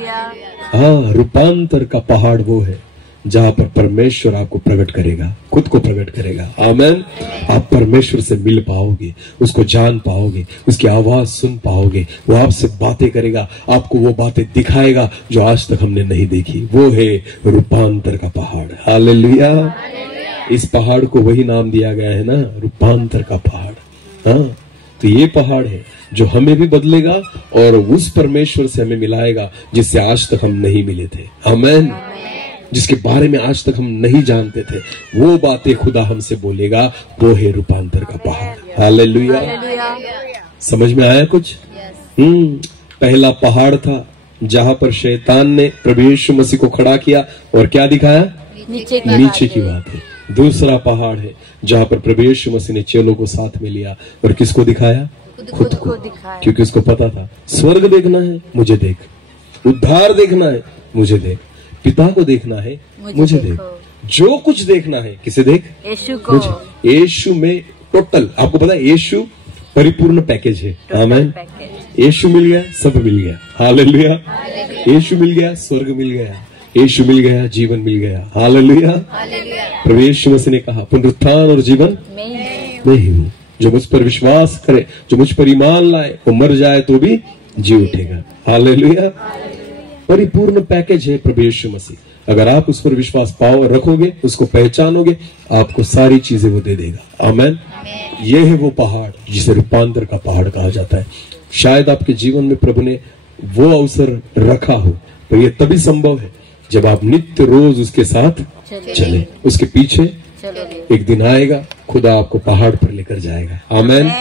हाँ, रूपांतर का पहाड़ वो है जहां पर परमेश्वर आपको प्रकट करेगा, खुद को प्रकट करेगा। आमीन। आप परमेश्वर से मिल पाओगे, उसको जान पाओगे, उसकी आवाज सुन पाओगे, वो आपसे बातें करेगा, आपको वो बातें दिखाएगा जो आज तक हमने नहीं देखी। वो है रूपांतर का पहाड़। हालेलुया। इस पहाड़ को वही नाम दिया गया है ना, रूपांतर का पहाड़। हाँ, तो ये पहाड़ है जो हमें भी बदलेगा और उस परमेश्वर से हमें मिलाएगा जिससे आज तक हम नहीं मिले थे। आमीन। जिसके बारे में आज तक हम नहीं जानते थे, वो बातें खुदा हमसे बोलेगा। वो है रूपांतर का पहाड़। हालेलुया। समझ में आया कुछ? पहला पहाड़ था जहां पर शैतान ने प्रभु यीशु मसीह को खड़ा किया और क्या दिखाया? नीचे की बात है। दूसरा पहाड़ है जहां पर प्रभु यीशु मसीह ने चेलों को साथ में लिया और किसको दिखाया? खुद को। क्योंकि उसको पता था स्वर्ग देखना है, मुझे देख, उद्धार देखना है, मुझे देख, पिता को देखना है, मुझे देख, जो कुछ देखना है किसे देख? यीशु को। मुझे। यीशु में टोटल, आपको पता है यीशु परिपूर्ण पैकेज है। आमीन। यीशु मिल गया, सब मिल गया। हालेलुया। यीशु मिल गया, स्वर्ग मिल गया, यीशु मिल गया, जीवन मिल गया। हालेलुया। प्रभु यीशु मसीह ने कहा, पुनरुत्थान और जीवन मैं ही हूं, जो मुझ पर विश्वास करे, जो मुझ पर ईमान लाए, वो मर जाए तो भी जी उठेगा। हालेलुया। परिपूर्ण पैकेज है प्रभु यीशु मसीह। अगर आप उस पर विश्वास पाओ रखोगे, उसको पहचानोगे, आपको सारी चीजें वो दे देगा। आमीन। ये है वो पहाड़ जिसे रूपांतर का पहाड़ कहा जाता है। शायद आपके जीवन में प्रभु ने वो अवसर रखा हो, पर यह तभी संभव है जब आप नित्य रोज उसके साथ चले, उसके पीछे। एक दिन आएगा खुदा आपको पहाड़ पर लेकर जाएगा। आमीन।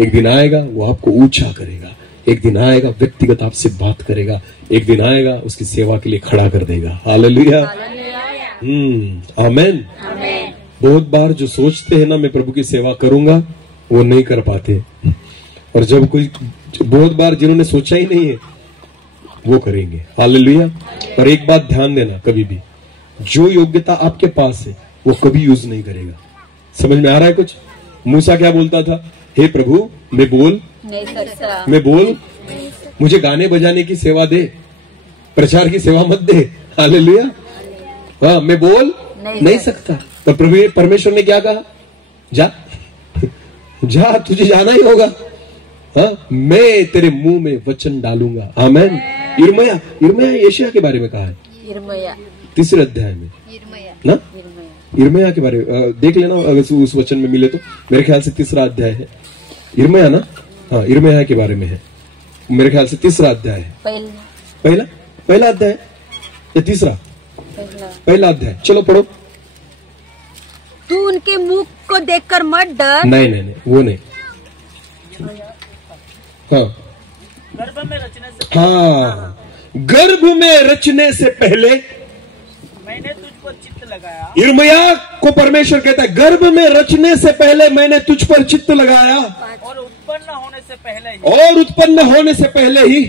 एक दिन आएगा वो आपको ऊंचा करेगा, एक दिन आएगा व्यक्तिगत आपसे बात करेगा, एक दिन आएगा उसकी सेवा के लिए खड़ा कर देगा। हालेलुया। आमीन। बहुत बार जो सोचते हैं ना मैं प्रभु की सेवा करूंगा, वो नहीं कर पाते, और जब कोई, बहुत बार जिन्होंने सोचा ही नहीं है वो करेंगे। हालेलुया। पर एक बात ध्यान देना, कभी भी जो योग्यता आपके पास है वो कभी यूज नहीं करेगा। समझ में आ रहा है कुछ? मूसा क्या बोलता था? हे प्रभु मैं बोल मैं बोल, मुझे गाने बजाने की सेवा दे, प्रचार की सेवा मत दे। हालेलुया। हाँ, मैं बोल नहीं सकता। तो प्रभु परमेश्वर ने क्या कहा? जा जा, तुझे जाना ही होगा। हाँ, मैं तेरे मुंह में वचन डालूंगा। आमीन। यिर्मयाह यशायाह के बारे में कहा है, तीसरे अध्याय में ना, यिर्मयाह के बारे में देख लेना अगर उस वचन में मिले तो। मेरे ख्याल से तीसरा अध्याय है यिर्मयाह ना। हाँ, यिर्मयाह के बारे में है, मेरे ख्याल से तीसरा अध्याय है। पहला अध्याय या तीसरा? पहला अध्याय। चलो पढ़ो। तू उनके मुख को देखकर मत डर। नहीं, वो नहीं। हाँ, गर्भ में रचने से हाँ, गर्भ में रचने से पहले मैंने तुझ पर चित्त लगाया। यिर्मयाह को परमेश्वर कहता है, गर्भ में रचने से पहले मैंने तुझ पर चित्त लगाया, और उत्पन्न होने से पहले ही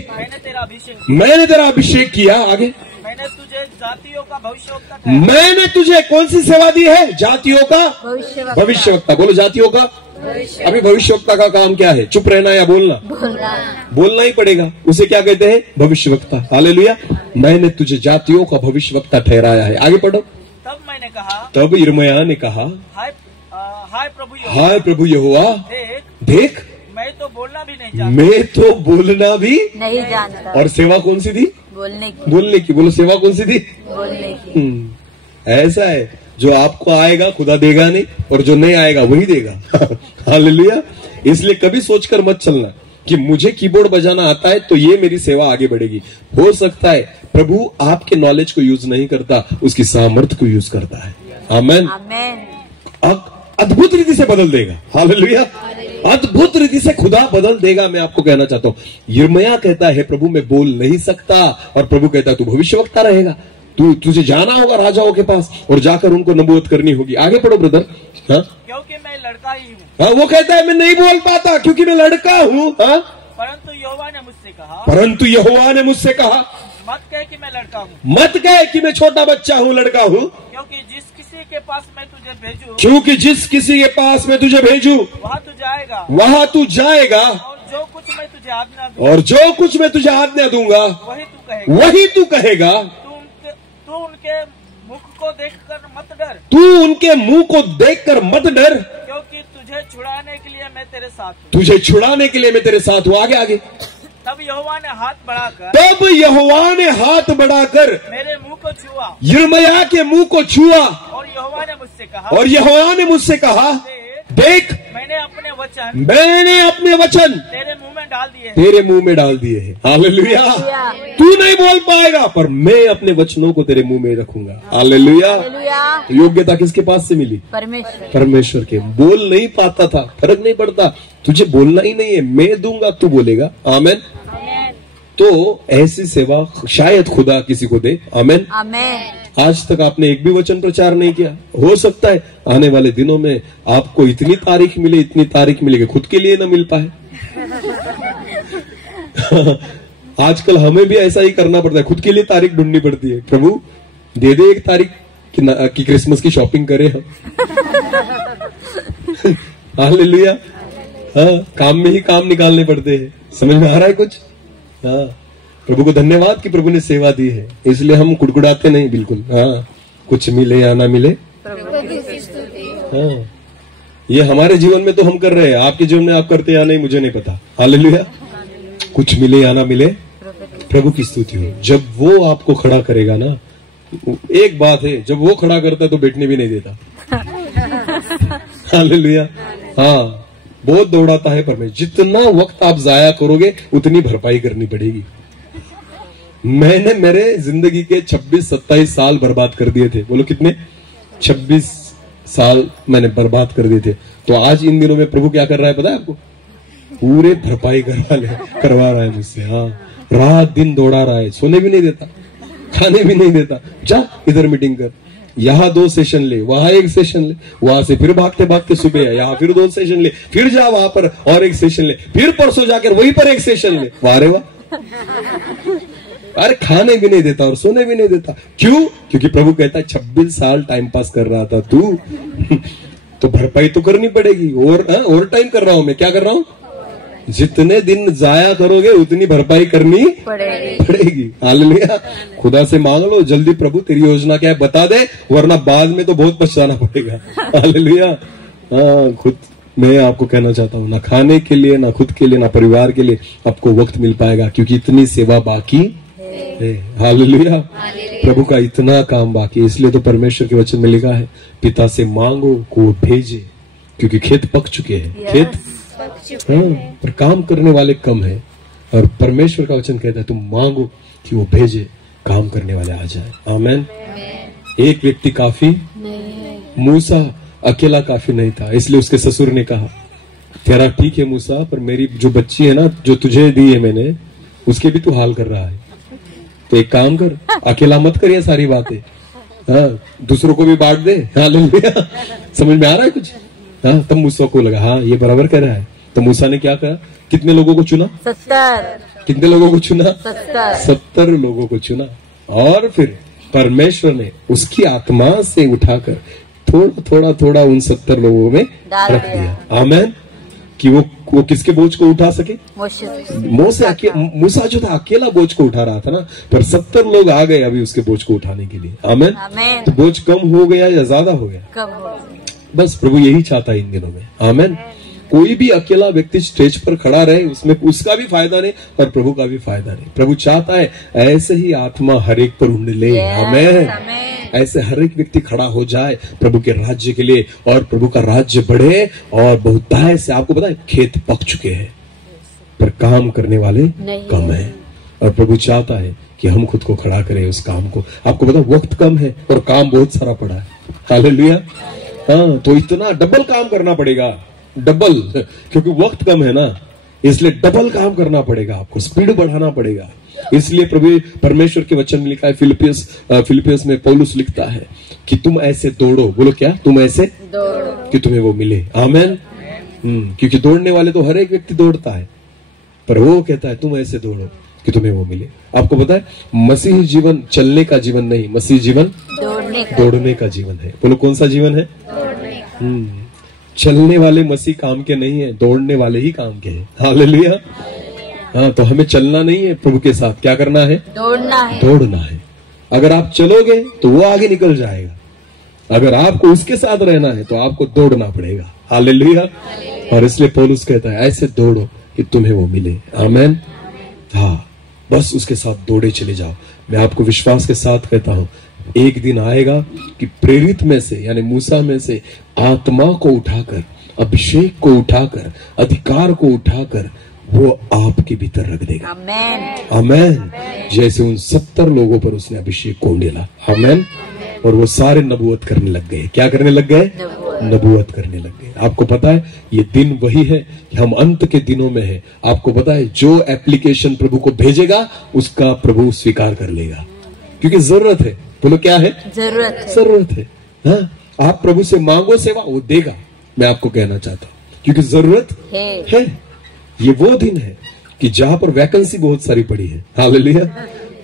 मैंने तेरा अभिषेक किया। आगे, मैंने तुझे जातियों का भविष्यवक्ता ठहराया। मैंने तुझे कौन सी सेवा दी है? जातियों का भविष्यवक्ता। बोलो जातियों का। अभी भविष्यवक्ता का काम क्या है? चुप रहना या बोलना? बोलना ही पड़ेगा। उसे क्या कहते हैं? भविष्यवक्ता। हालेलुया। मैंने तुझे जातियों का भविष्यवक्ता ठहराया है। आगे पढ़ो। तब मैंने कहा, तब यिर्मयाह ने कहा, हाय प्रभु यहोवा, देख मैं तो बोलना भी नहीं जानता। मैं तो बोलना भी नहीं जानता। और सेवा कौन सी थी? बोलने की। बोलो सेवा कौन सी थी? बोलने की। ऐसा है, जो आपको आएगा खुदा देगा नहीं, और जो नहीं आएगा वही देगा। हालेलुया। इसलिए कभी सोचकर मत चलना कि मुझे कीबोर्ड बजाना आता है तो ये मेरी सेवा आगे बढ़ेगी। हो सकता है प्रभु आपके नॉलेज को यूज नहीं करता, उसकी सामर्थ्य को यूज करता है। आमेन। अद्भुत रीति से बदल देगा। हालेलुया। अद्भुत रीति से खुदा बदल देगा। मैं आपको कहना चाहता हूं, यिर्मयाह कहता है प्रभु मैं बोल नहीं सकता, और प्रभु कहता है तू भविष्यवक्ता रहेगा, तुझे जाना होगा राजाओं के पास और जाकर उनको नबूवत करनी होगी। आगे पढ़ो ब्रदर। हाँ, क्योंकि मैं लड़का ही हूँ। हाँ, वो कहता है मैं नहीं बोल पाता क्योंकि मैं लड़का हूँ। हाँ, परंतु यहोवा ने मुझसे कहा, मत कह कि मैं लड़का हूँ, मत कह कि मैं छोटा बच्चा हूँ, लड़का हूँ, क्योंकि जिस किसी के पास मैं तुझे भेजूं, वहाँ तू जाएगा, और जो कुछ मैं तुझे आज्ञा दूंगा वही तू कहेगा। तू उनके मुख को देखकर मत डर, क्योंकि तुझे छुड़ाने के लिए मैं तेरे साथ हूँ। आगे। तब यहोवा ने हाथ बढ़ाकर मेरे मुंह को छुआ, यिर्मयाह के मुंह को छुआ, और यहोवा ने मुझसे कहा, देख मैंने अपने वचन तेरे मुंह में डाल दिए हैं। हालेलुया। तू नहीं बोल पाएगा पर मैं अपने वचनों को तेरे मुंह में रखूंगा। हालेलुया। योग्यता किसके पास से मिली? परमेश्वर के। बोल नहीं पाता था, फर्क नहीं पड़ता, तुझे बोलना ही नहीं है, मैं दूंगा, तू बोलेगा। आमेन। तो ऐसी सेवा शायद खुदा किसी को दे। आमेन। आज तक आपने एक भी वचन प्रचार नहीं किया, हो सकता है आने वाले दिनों में आपको इतनी तारीख मिले कि खुद के लिए न मिल पाए। आजकल हमें भी ऐसा ही करना पड़ता है, खुद के लिए तारीख ढूंढनी पड़ती है। प्रभु दे दे एक तारीख कि क्रिसमस की शॉपिंग करें हम। हालेलुया। हाँ, काम में ही काम निकालने पड़ते हैं। समझ में आ रहा है कुछ? हाँ, प्रभु को धन्यवाद कि प्रभु ने सेवा दी है, इसलिए हम कुड़कुड़ाते नहीं बिल्कुल। हाँ, कुछ मिले या ना मिले, हाँ, ये हमारे जीवन में तो हम कर रहे हैं, आपके जीवन में आप करते या नहीं मुझे नहीं पता। हालेलुया। कुछ मिले या ना मिले, प्रभु की स्तुति हो। जब वो आपको खड़ा करेगा ना, एक बात है, जब वो खड़ा करता है तो बैठने भी नहीं देता। हालेलुया। हाँ, बहुत दौड़ाता है परमेश्वर। जितना वक्त आप जाया करोगे उतनी भरपाई करनी पड़ेगी। मैंने मेरे जिंदगी के 26-27 साल बर्बाद कर दिए थे। बोलो कितने? 26 साल मैंने बर्बाद कर दिए थे। तो आज इन दिनों में प्रभु क्या कर रहा है पता है आपको? पूरे भरपाई करवा रहा है मुझसे। हाँ, रात दिन दौड़ा रहा है, सोने भी नहीं देता, खाने भी नहीं देता। जा इधर मीटिंग कर, यहाँ 2 सेशन ले, वहां 1 सेशन ले, वहां से फिर भागते भागते सुबह यहाँ फिर 2 सेशन ले, फिर जा वहां पर और 1 सेशन ले, फिर परसों जाकर वहीं पर 1 सेशन ले। वाह रे वाह। अरे खाने भी नहीं देता और सोने भी नहीं देता। क्यों? क्योंकि प्रभु कहता है 26 साल टाइम पास कर रहा था तू। तो भरपाई तो करनी पड़ेगी। और टाइम कर रहा हूं मैं, क्या कर रहा हूं? जितने दिन जाया करोगे उतनी भरपाई करनी पड़ेगी। हालेलुया। खुदा से मांग लो जल्दी, प्रभु तेरी योजना क्या है बता दे, वरना बाद में तो बहुत पछताना पड़ेगा। हालेलुया। हाँ, खुद मैं आपको कहना चाहता हूँ, ना खाने के लिए, ना खुद के लिए, ना परिवार के लिए आपको वक्त मिल पाएगा, क्योंकि इतनी सेवा बाकी है। हालेलुया। प्रभु का इतना काम बाकी। इसलिए तो परमेश्वर के वचन में लिखा है, पिता से मांगो को भेजे, क्योंकि खेत पक चुके हैं। खेत हाँ, पर काम करने वाले कम है। और परमेश्वर का वचन कहता है तुम मांगो कि वो भेजे, काम करने वाले आ जाए। आमेन। एक व्यक्ति काफी, मूसा अकेला काफी नहीं था, इसलिए उसके ससुर ने कहा तेरा ठीक है मूसा, पर मेरी जो बच्ची है ना, जो तुझे दी है मैंने, उसके भी तू हाल कर रहा है। तो एक काम कर, अकेला मत कर ये सारी बातें, हाँ, दूसरों को भी बांट दे। हालेलुया। समझ में आ रहा है कुछ? हाँ, तब मूसा को लगा हाँ ये बराबर कर रहा है। तो मूसा ने क्या कहा? कितने लोगों को चुना? 70। कितने लोगों को चुना? 70 लोगों को चुना। और फिर परमेश्वर ने उसकी आत्मा से उठाकर थोड़ा थोड़ा थोड़ा उन 70 लोगों में रख दिया। आमेन। कि वो किसके बोझ को उठा सके? मूसा जो था अकेला बोझ को उठा रहा था ना, पर 70 लोग आ गए अभी उसके बोझ को उठाने के लिए। आमेन। तो बोझ कम हो गया या ज्यादा हो गया? कम हो गया। बस प्रभु यही चाहता है इन दिनों में। आमेन। कोई भी अकेला व्यक्ति स्टेज पर खड़ा रहे, उसमें उसका भी फायदा नहीं और प्रभु का भी फायदा नहीं। प्रभु चाहता है ऐसे ही आत्मा हर एक पर उंडले। आमेन। ऐसे हर एक व्यक्ति खड़ा हो जाए प्रभु के राज्य के लिए और प्रभु का राज्य बढ़े। और बहुतायत से आपको पता है खेत पक चुके हैं पर काम करने वाले कम हैं। और प्रभु चाहता है कि हम खुद को खड़ा करें उस काम को। आपको पता वक्त कम है और काम बहुत सारा पड़ा है। हालेलुया। हाँ, तो इतना डबल काम करना पड़ेगा, डबल, क्योंकि वक्त कम है ना, इसलिए डबल काम करना पड़ेगा, आपको स्पीड बढ़ाना पड़ेगा। इसलिए प्रभु परमेश्वर के वचन में लिखा है, फिलिपियस में पौलुस लिखता है कि तुम ऐसे दौड़ो। बोलो क्या? तुम ऐसे दौड़ो कि तुम्हें वो मिले। आमेन। क्योंकि दौड़ने वाले तो हर एक व्यक्ति दौड़ता है, पर वो कहता है तुम ऐसे दौड़ो कि तुम्हें वो मिले। आपको पता है मसीह जीवन चलने का जीवन नहीं, मसीह जीवन दौड़ने का जीवन है। बोलो कौन सा जीवन है? चलने वाले मसीह काम के नहीं है, दौड़ने वाले ही काम के हैं। हालेलुया। हाँ, तो हमें चलना नहीं है प्रभु के साथ, क्या करना है? दौड़ना है। अगर आप चलोगे तो वो आगे निकल जाएगा, अगर आपको उसके साथ रहना है तो आपको दौड़ना पड़ेगा। हालेलुया। और इसलिए पौलुस कहता है ऐसे दौड़ो कि तुम्हें वो मिले। आमेन। हाँ, बस उसके साथ दौड़े चले जाओ। मैं आपको विश्वास के साथ कहता हूं एक दिन आएगा कि प्रेरित में से यानी मूसा में से आत्मा को उठाकर, अभिषेक को उठाकर, अधिकार को उठाकर वो आपके भीतर रख देगा। आमेन। आमेन। जैसे उन 70 लोगों पर उसने अभिषेक को उंडेला। आमेन। और वो सारे नबूवत करने लग गए। क्या करने लग गए? नबूवत करने लग गए। आपको पता है ये दिन वही है कि हम अंत के दिनों में है। आपको पता है जो एप्लीकेशन प्रभु को भेजेगा उसका प्रभु स्वीकार कर लेगा, क्योंकि जरूरत है। बोलो क्या है? जरूरत है। हाँ, आप प्रभु से मांगो सेवा, वो देगा। मैं आपको कहना चाहता हूँ क्योंकि जरूरत है। ये वो दिन है कि जहां पर वैकेंसी बहुत सारी पड़ी है। हालेलुया।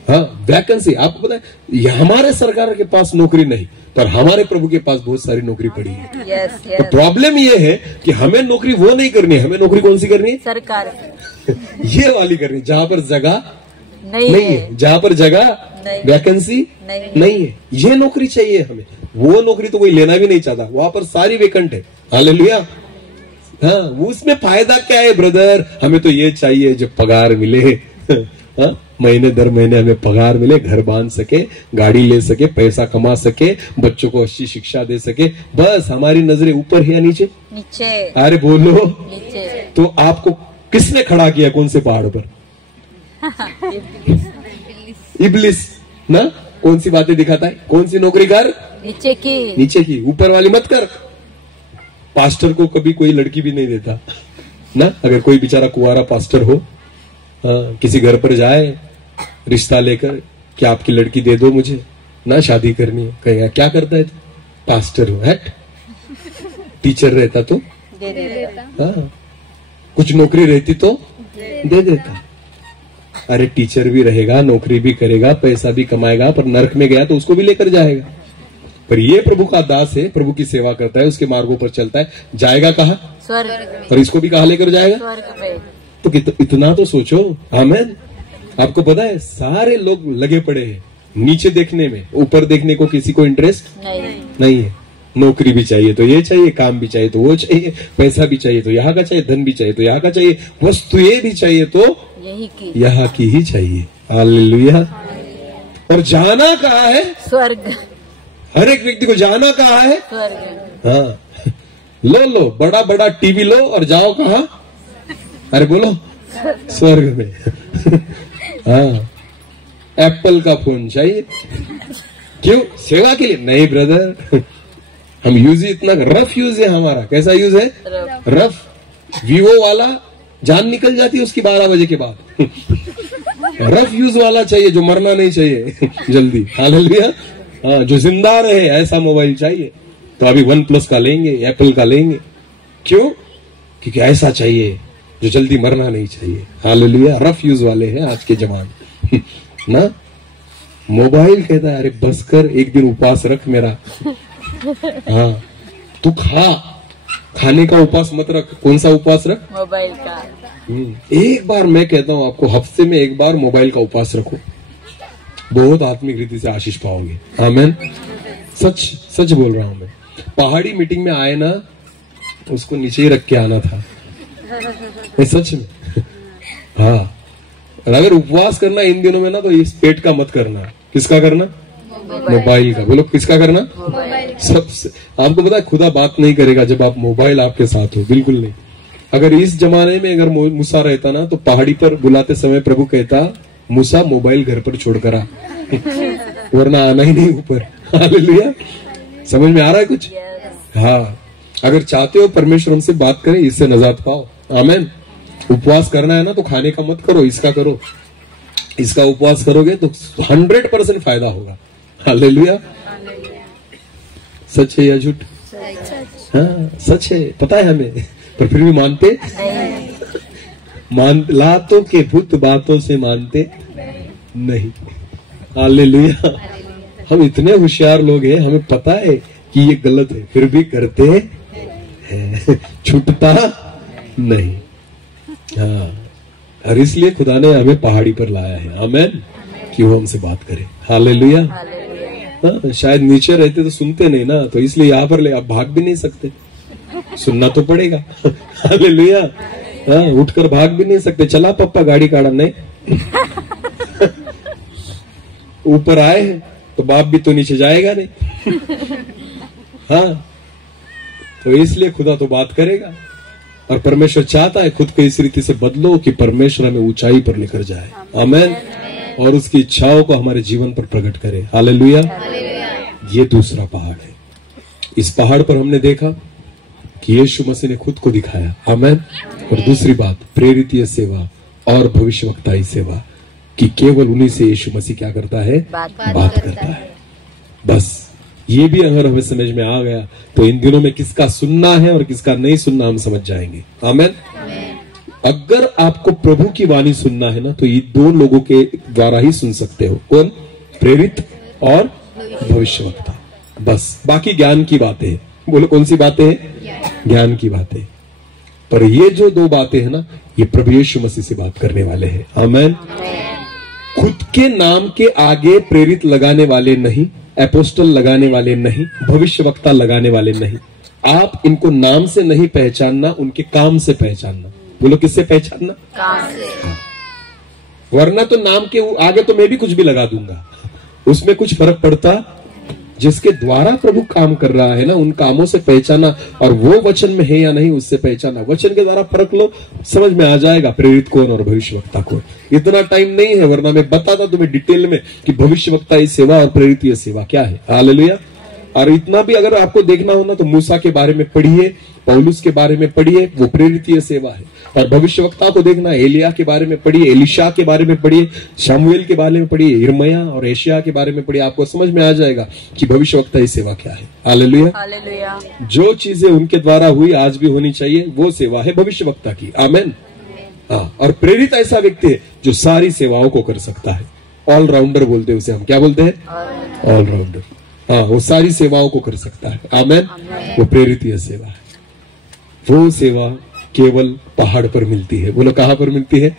हाँ, वैकेंसी। आपको पता है हमारे सरकार के पास नौकरी नहीं, पर हमारे प्रभु के पास बहुत सारी नौकरी पड़ी है। तो प्रॉब्लम ये है कि हमें नौकरी वो नहीं करनी है। हमें नौकरी कौन सी करनी है? सरकार ये वाली करनी, जहां पर जगह नहीं है, जहां पर जगह वैकेंसी नहीं है, ये नौकरी चाहिए हमें। वो नौकरी तो कोई लेना भी नहीं चाहता, वहां पर सारी वेकेंट है। हालेलुया। हाँ, उसमें फायदा क्या है ब्रदर? हमें तो ये चाहिए जो पगार मिले। हाँ, महीने दर महीने हमें पगार मिले, घर बांध सके, गाड़ी ले सके, पैसा कमा सके, बच्चों को अच्छी शिक्षा दे सके। बस हमारी नजरें ऊपर है या नीचे? नीचे। अरे बोलो नीचे। तो आपको किसने खड़ा किया? कौन से पहाड़ पर? इब्लिस ना। कौन सी बातें दिखाता है? कौन सी नौकरी कर? नीचे की। ऊपर वाली मत कर। पास्टर को कभी कोई लड़की भी नहीं देता ना। अगर कोई बेचारा कुंवारा पास्टर हो, किसी घर पर जाए रिश्ता लेकर कि आपकी लड़की दे दो मुझे ना, शादी करनी है, कहेगा क्या करता है? पास्टर हो। हट, टीचर रहता तो दे देता। हाँ, कुछ नौकरी रहती तो दे देता। अरे टीचर भी रहेगा, नौकरी भी करेगा, पैसा भी कमाएगा, पर नरक में गया तो उसको भी लेकर जाएगा। पर ये प्रभु का दास है, प्रभु की सेवा करता है, उसके मार्गों पर चलता है, जाएगा कहाँ? स्वर्ग। और इसको भी कहाँ लेकर जाएगा? स्वर्ग पे। तो इतना तो सोचो। आमेन। आपको पता है सारे लोग लगे पड़े हैं नीचे देखने में, ऊपर देखने को किसी को इंटरेस्ट नहीं है। नौकरी भी चाहिए तो ये चाहिए, काम भी चाहिए तो वो चाहिए, पैसा भी चाहिए तो यहाँ का चाहिए, धन भी चाहिए तो यहाँ का चाहिए, वस्तुएं भी चाहिए तो यहाँ की ही चाहिए। हालेलुया। और जाना कहाँ है? स्वर्ग। हर एक व्यक्ति को जाना कहाँ है? स्वर्ग। हाँ, लो बड़ा बड़ा टीवी लो और जाओ कहाँ? अरे बोलो स्वर्ग में। हाँ, एप्पल का फोन चाहिए। क्यों? सेवा के लिए नहीं ब्रदर। हम यूज ही इतना रफ यूज है हमारा। कैसा यूज है? रफ। वीवो वाला जान निकल जाती है उसकी 12 बजे के बाद। रफ यूज वाला चाहिए जो मरना नहीं चाहिए जल्दी। हालेलुया। हाँ, जो जिंदा रहे ऐसा मोबाइल चाहिए। तो अभी OnePlus का लेंगे, एप्पल का लेंगे। क्यों? क्योंकि ऐसा चाहिए जो जल्दी मरना नहीं चाहिए। हालेलुया। रफ यूज वाले हैं आज के जमाने ना। मोबाइल कहता है अरे बस कर, एक दिन उपवास रख मेरा। हाँ तू खाने का उपवास मत रख। कौन सा उपवास रख? मोबाइल का। एक बार मैं कहता हूं आपको, हफ्ते में एक बार मोबाइल का उपवास रखो, बहुत आत्मिक रीति से आशीष पाओगे। आमीन। सच सच बोल रहा हूं मैं। पहाड़ी मीटिंग में आए ना, उसको नीचे ही रख के आना था, सच में। हाँ, और अगर उपवास करना इन दिनों में ना, तो इस पेट का मत करना। किसका करना? मोबाइल का। बोलो किसका करना? सबसे। आपको पता है खुदा बात नहीं करेगा जब आप मोबाइल आपके साथ हो, बिल्कुल नहीं। अगर इस जमाने में अगर मूसा रहता ना, तो पहाड़ी पर बुलाते समय प्रभु कहता, मूसा मोबाइल घर पर छोड़कर आ, वरना आना ही नहीं ऊपर। हालेलुया। समझ में आ रहा है कुछ? हाँ, अगर चाहते हो परमेश्वर हमसे बात करे, इससे नजात पाओ। आमीन। उपवास करना है ना, तो खाने का मत करो, इसका करो। इसका उपवास करोगे तो 100% फायदा होगा। हालेलुया। सच है या झूठ? हाँ सच है, पता है हमें, पर फिर भी मानते लातों के भूत बातों से मानते नहीं। हालेलुया। हम इतने होशियार लोग हैं, हमें पता है कि ये गलत है, फिर भी करते हैं, छूटता नहीं। हाँ, और इसलिए खुदा ने हमें पहाड़ी पर लाया है। आमीन। कि वो हमसे बात करे। हालेलुया। हाँ, शायद नीचे रहते तो सुनते नहीं ना, तो इसलिए यहाँ पर ले, आप भाग भी नहीं सकते, सुनना तो पड़ेगा। हालेलुया। हाँ, उठकर भाग भी नहीं सकते, चला पप्पा गाड़ी काढ़ा नहीं। ऊपर आए हैं तो बाप भी तो नीचे जाएगा नहीं। हाँ, तो इसलिए खुदा तो बात करेगा, और परमेश्वर चाहता है खुद को इस रीति से बदलो कि परमेश्वर हमें ऊंचाई पर लेकर जाए। आमीन। और उसकी इच्छाओं को हमारे जीवन पर प्रकट करे। हालेलुया। ये दूसरा पहाड़ है। इस पहाड़ पर हमने देखा कि यीशु मसीह ने खुद को दिखाया। आमीन। और दूसरी बात, प्रेरितीय सेवा और भविष्यवक्ताई सेवा, कि केवल उन्हीं से यीशु मसीह क्या करता है? बात करता है। बस ये भी अगर हमें समझ में आ गया, तो इन दिनों में किसका सुनना है और किसका नहीं सुनना हम समझ जाएंगे। आमीन। अगर आपको प्रभु की वाणी सुनना है ना, तो ये दो लोगों के द्वारा ही सुन सकते हो। कौन? प्रेरित और भविष्यवक्ता। बस बाकी ज्ञान की बातें हैं। बोलो कौन सी बातें हैं? ज्ञान की बातें। पर ये जो दो बातें हैं ना, ये प्रभु यीशु मसीह से बात करने वाले हैं। आमीन। खुद के नाम के आगे प्रेरित लगाने वाले नहीं, एपोस्टल लगाने वाले नहीं, भविष्यवक्ता लगाने वाले नहीं। आप इनको नाम से नहीं पहचानना, उनके काम से पहचानना। बोलो किससे पहचानना? काम से। वरना तो नाम के आगे तो मैं भी कुछ भी लगा दूंगा, उसमें कुछ फर्क पड़ता? जिसके द्वारा प्रभु काम कर रहा है ना, उन कामों से पहचाना, और वो वचन में है या नहीं उससे पहचाना। वचन के द्वारा परख लो, समझ में आ जाएगा प्रेरित कौन और भविष्यवक्ता कौन। इतना टाइम नहीं है, वरना मैं बताता तुम्हें डिटेल में कि भविष्यवक्ता सेवा और प्रेरितीय सेवा क्या है। हालेलुया। और इतना भी अगर आपको देखना हो ना, तो मूसा के बारे में पढ़िए, पौलुस के बारे में पढ़िए, वो प्रेरितीय सेवा है। और भविष्यवक्ता को देखना, एलिया के बारे में पढ़िए, एलिशा के बारे में पढ़िए, शामुएल के बारे में पढ़िए, यिर्मयाह और एशिया के बारे में पढ़िए। आपको समझ में आ जाएगा कि भविष्यवक्ता सेवा क्या है। हालेलुया। जो चीजें उनके द्वारा हुई, आज भी होनी चाहिए, वो सेवा है भविष्यवक्ता की। आमीन। हाँ, और प्रेरित ऐसा व्यक्ति है जो सारी सेवाओं को कर सकता है। ऑलराउंडर बोलते हैं उसे, हम क्या बोलते हैं? ऑलराउंडर। हाँ, वो सारी सेवाओं को कर सकता है। आमीन। वो प्रेरितीय सेवा है। वो सेवा केवल पहाड़ पर मिलती है। बोलो कहां पर मिलती है?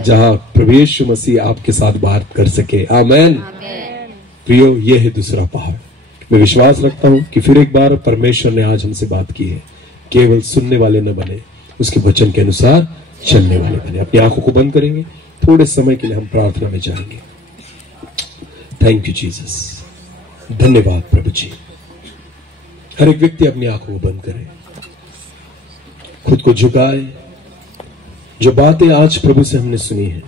जहां प्रभु यीशु मसीह आपके साथ बात कर सके। आमीन। प्रियो, ये है दूसरा पहाड़। मैं विश्वास रखता हूं कि फिर एक बार परमेश्वर ने आज हमसे बात की है। केवल सुनने वाले न बने, उसके वचन के अनुसार चलने वाले बने। अपनी आंखों को बंद करेंगे, थोड़े समय के लिए हम प्रार्थना में जाएंगे। Thank you Jesus. धन्यवाद प्रभु जी। हर एक व्यक्ति अपनी आंखों को बंद करे, खुद को झुकाए। जो बातें आज प्रभु से हमने सुनी है,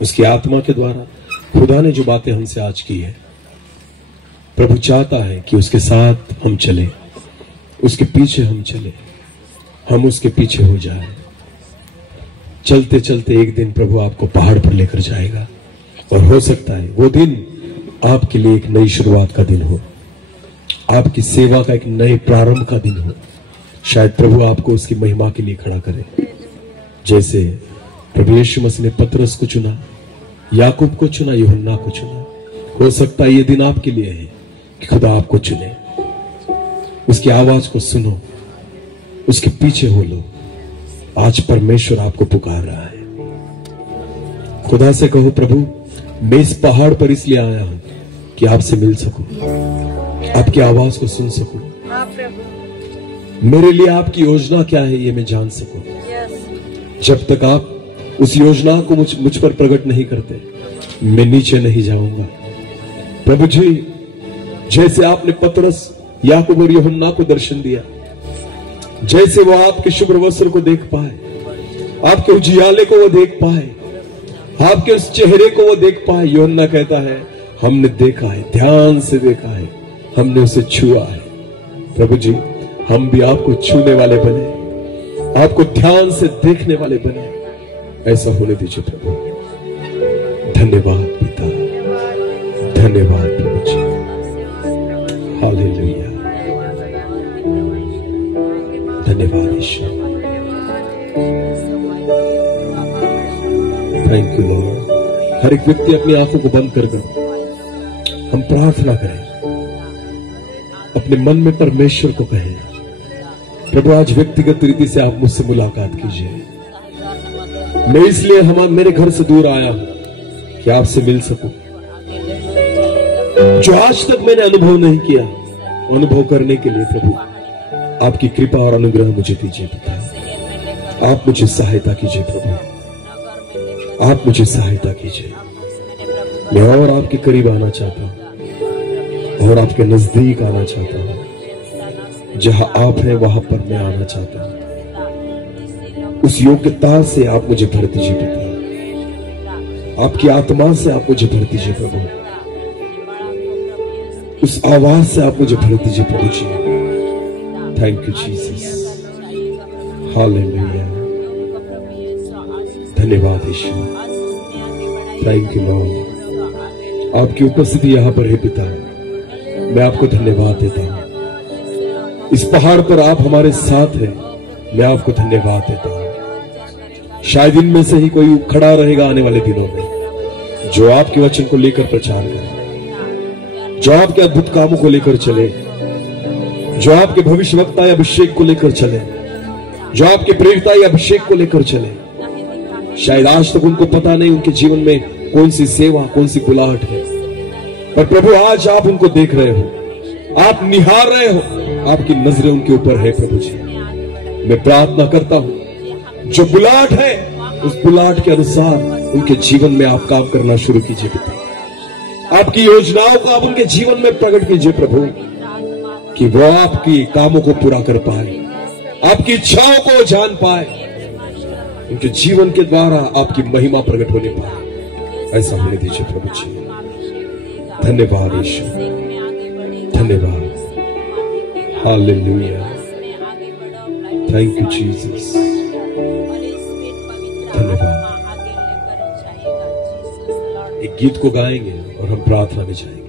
उसकी आत्मा के द्वारा खुदा ने जो बातें हमसे आज की है, प्रभु चाहता है कि उसके साथ हम चले, उसके पीछे हम चले, हम उसके पीछे हो जाए। चलते चलते एक दिन प्रभु आपको पहाड़ पर लेकर जाएगा, और हो सकता है वो दिन आपके लिए एक नई शुरुआत का दिन हो, आपकी सेवा का एक नए प्रारंभ का दिन हो। शायद प्रभु आपको उसकी महिमा के लिए खड़ा करे। जैसे प्रभु यीशु मसीह ने पतरस को चुना, याकूब को चुना, यूहन्ना को चुना, हो सकता है ये दिन आपके लिए है कि खुदा आपको चुने, उसकी आवाज को सुनो, उसके पीछे हो लो। आज परमेश्वर आपको पुकार रहा है। खुदा से कहो, प्रभु मैं इस पहाड़ पर इसलिए आया हूं कि आपसे मिल सकूं, आपकी आवाज को सुन सकूं, मेरे लिए आपकी योजना क्या है ये मैं जान सकूं। जब तक आप उस योजना को मुझ पर प्रकट नहीं करते, मैं नीचे नहीं जाऊंगा। प्रभु जी, जैसे आपने पतरस, याकूब और यूहन्ना को दर्शन दिया, जैसे वो आपके शुभ्र वस्त्र को देख पाए, आपके उजियाले को वो देख पाए, आपके उस चेहरे को वो देख पाए, यूहन्ना कहता है हमने देखा है, ध्यान से देखा है, हमने उसे छुआ है। प्रभु जी, हम भी आपको छूने वाले बने, आपको ध्यान से देखने वाले बने। ऐसा होने दीजिए प्रभु। धन्यवाद पिता, धन्यवाद प्रभु जी। हालेलुया, धन्यवाद ईश्वर। Thank you Lord. हर एक व्यक्ति अपनी आंखों को बंद कर हम प्रार्थना करें, अपने मन में परमेश्वर को कहें, प्रभु आज व्यक्तिगत रीति से आप मुझसे मुलाकात कीजिए। मैं इसलिए मेरे घर से दूर आया हूं कि आपसे मिल सकूं। जो आज तक मैंने अनुभव नहीं किया, अनुभव करने के लिए प्रभु आपकी कृपा और अनुग्रह मुझे दीजिए पिता। आप मुझे सहायता कीजिए प्रभु, आप मुझे सहायता कीजिए। मैं और आपके करीब आना चाहता हूं और आपके नजदीक आना चाहता हूं। जहां आप हैं वहां पर मैं आना चाहता हूं। उस योग्यता से आप मुझे भर दीजिए पिता, आपकी आत्मा से आप मुझे भर दीजिए प्रभु, उस आवाज से आप मुझे भर दीजिए प्रभु जी। थैंक यू जीसस, हालेलुया, धन्यवाद ईश्वर। Thank you Lord. आपकी उपस्थिति यहां पर है पिता, मैं आपको धन्यवाद देता हूं। इस पहाड़ पर आप हमारे साथ हैं, मैं आपको धन्यवाद देता हूं। शायद इनमें से ही कोई खड़ा रहेगा आने वाले दिनों में, जो आपके वचन को लेकर प्रचार करे, जो आपके अद्भुत कामों को लेकर चले, जो आपके भविष्यवक्ता या अभिषेक को लेकर चले, जो आपके प्रेरिता या अभिषेक को लेकर चले। शायद आज तक उनको पता नहीं उनके जीवन में कौन सी सेवा, कौन सी बुलाहट है, पर प्रभु आज आप उनको देख रहे हो, आप निहार रहे हो, आपकी नजरें उनके ऊपर है प्रभु जी। मैं प्रार्थना करता हूं, जो बुलाहट है उस बुलाहट के अनुसार उनके जीवन में आप काम करना शुरू कीजिए पिता। आपकी योजनाओं को आप उनके जीवन में प्रकट कीजिए प्रभु, कि वो आपकी कामों को पूरा कर पाए, आपकी इच्छाओं को जान पाए, उनके जीवन के द्वारा आपकी महिमा प्रकट होने पाए। ऐसा होने दीजिए प्रभु जी। धन्यवाद ईश्वर, धन्यवाद, हालेलुया, थैंक यू जीसस, धन्यवाद। एक गीत को गाएंगे और हम प्रार्थना में जाएंगे।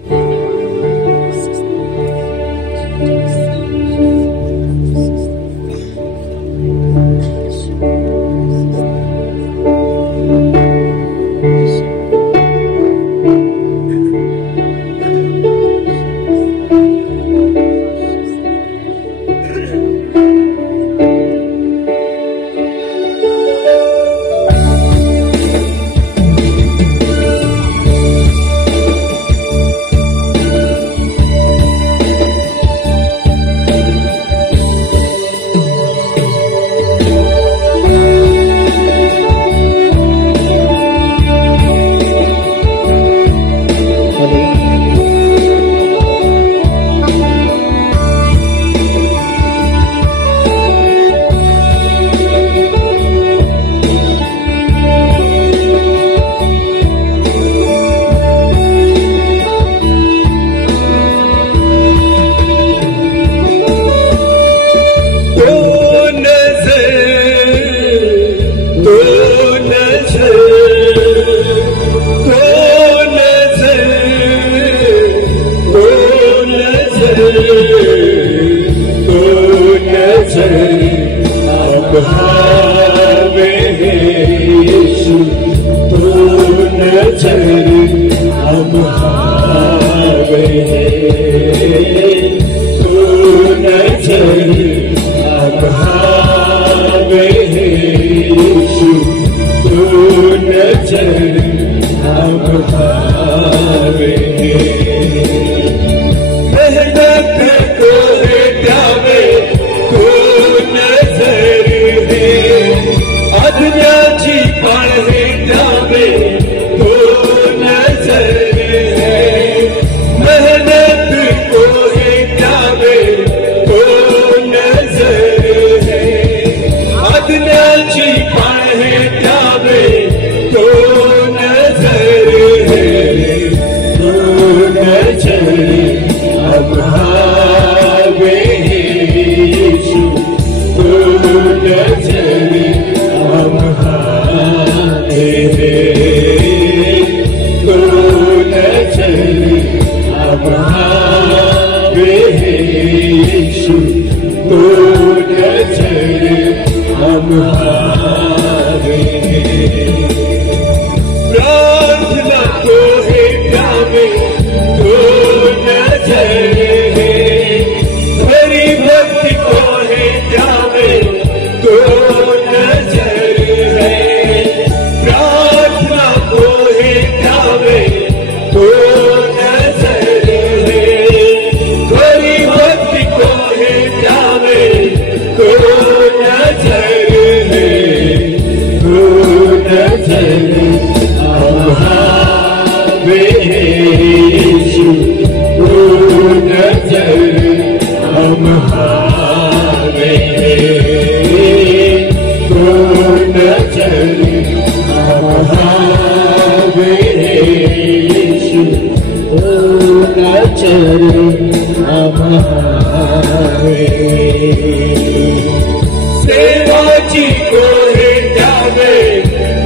सेवाची को हे द्यावे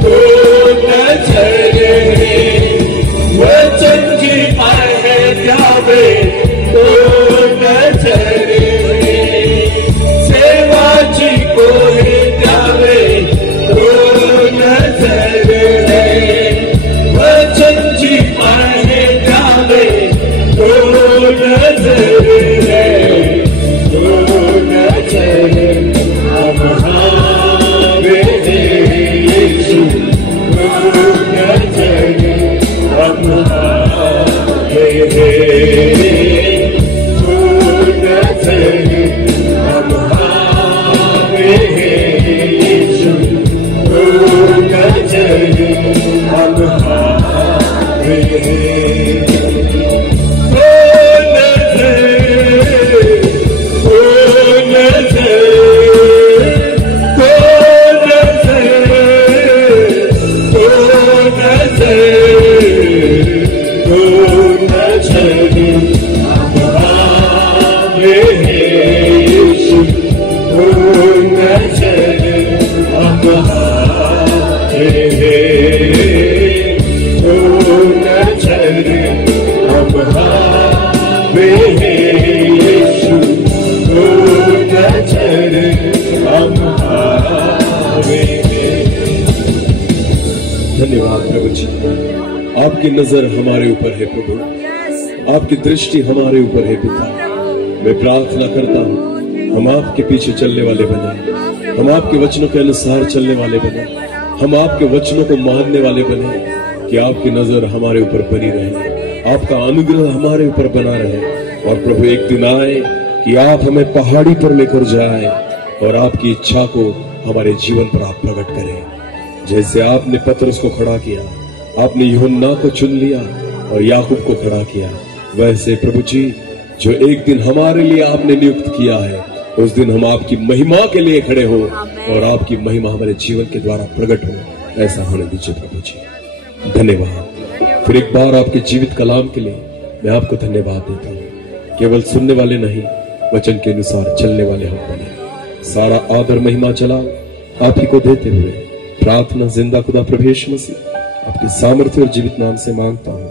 तो नजर हे, वचन जी आहे द्यावे तो नजर हे, सेवाची को हे द्यावे तो नजर हे, वचन जी आहे द्यावे तो नजर है, तो नजर हमारे यीशु, तो नजर हमारे, तो नजर हमारे यीशु, तो नजर हमारे। धन्यवाद प्रभु जी, आपकी नजर हमारे ऊपर है प्रभु, आपकी दृष्टि हमारे ऊपर है पिता। मैं प्रार्थना करता हूँ हम आपके पीछे चलने वाले बने, हम आपके वचनों के अनुसार चलने वाले बने, हम आपके वचनों को मानने वाले बने, कि आपकी नजर हमारे ऊपर बनी रहे, आपका अनुग्रह हमारे ऊपर बना रहे। और प्रभु एक दिन आए कि आप हमें पहाड़ी पर लेकर जाए और आपकी इच्छा को हमारे जीवन पर आप प्रकट करें। जैसे आपने पतरस को खड़ा किया, आपने यूहन्ना को चुन लिया और याकूब को खड़ा किया, वैसे प्रभु जी जो एक दिन हमारे लिए आपने नियुक्त किया है, उस दिन हम आपकी महिमा के लिए खड़े हो और आपकी महिमा हमारे जीवन के द्वारा प्रकट हो, ऐसा होने दीजिए प्रभु जी। धन्यवाद। फिर एक बार आपके जीवित कलाम के लिए मैं आपको धन्यवाद देता हूँ। केवल सुनने वाले नहीं, वचन के अनुसार चलने वाले हम बने। सारा आदर महिमा चलाओ आप ही को देते हुए प्रार्थना जिंदा खुदा प्रभु यीशु मसीह आपके सामर्थ्य और जीवित नाम से मांगता हूँ।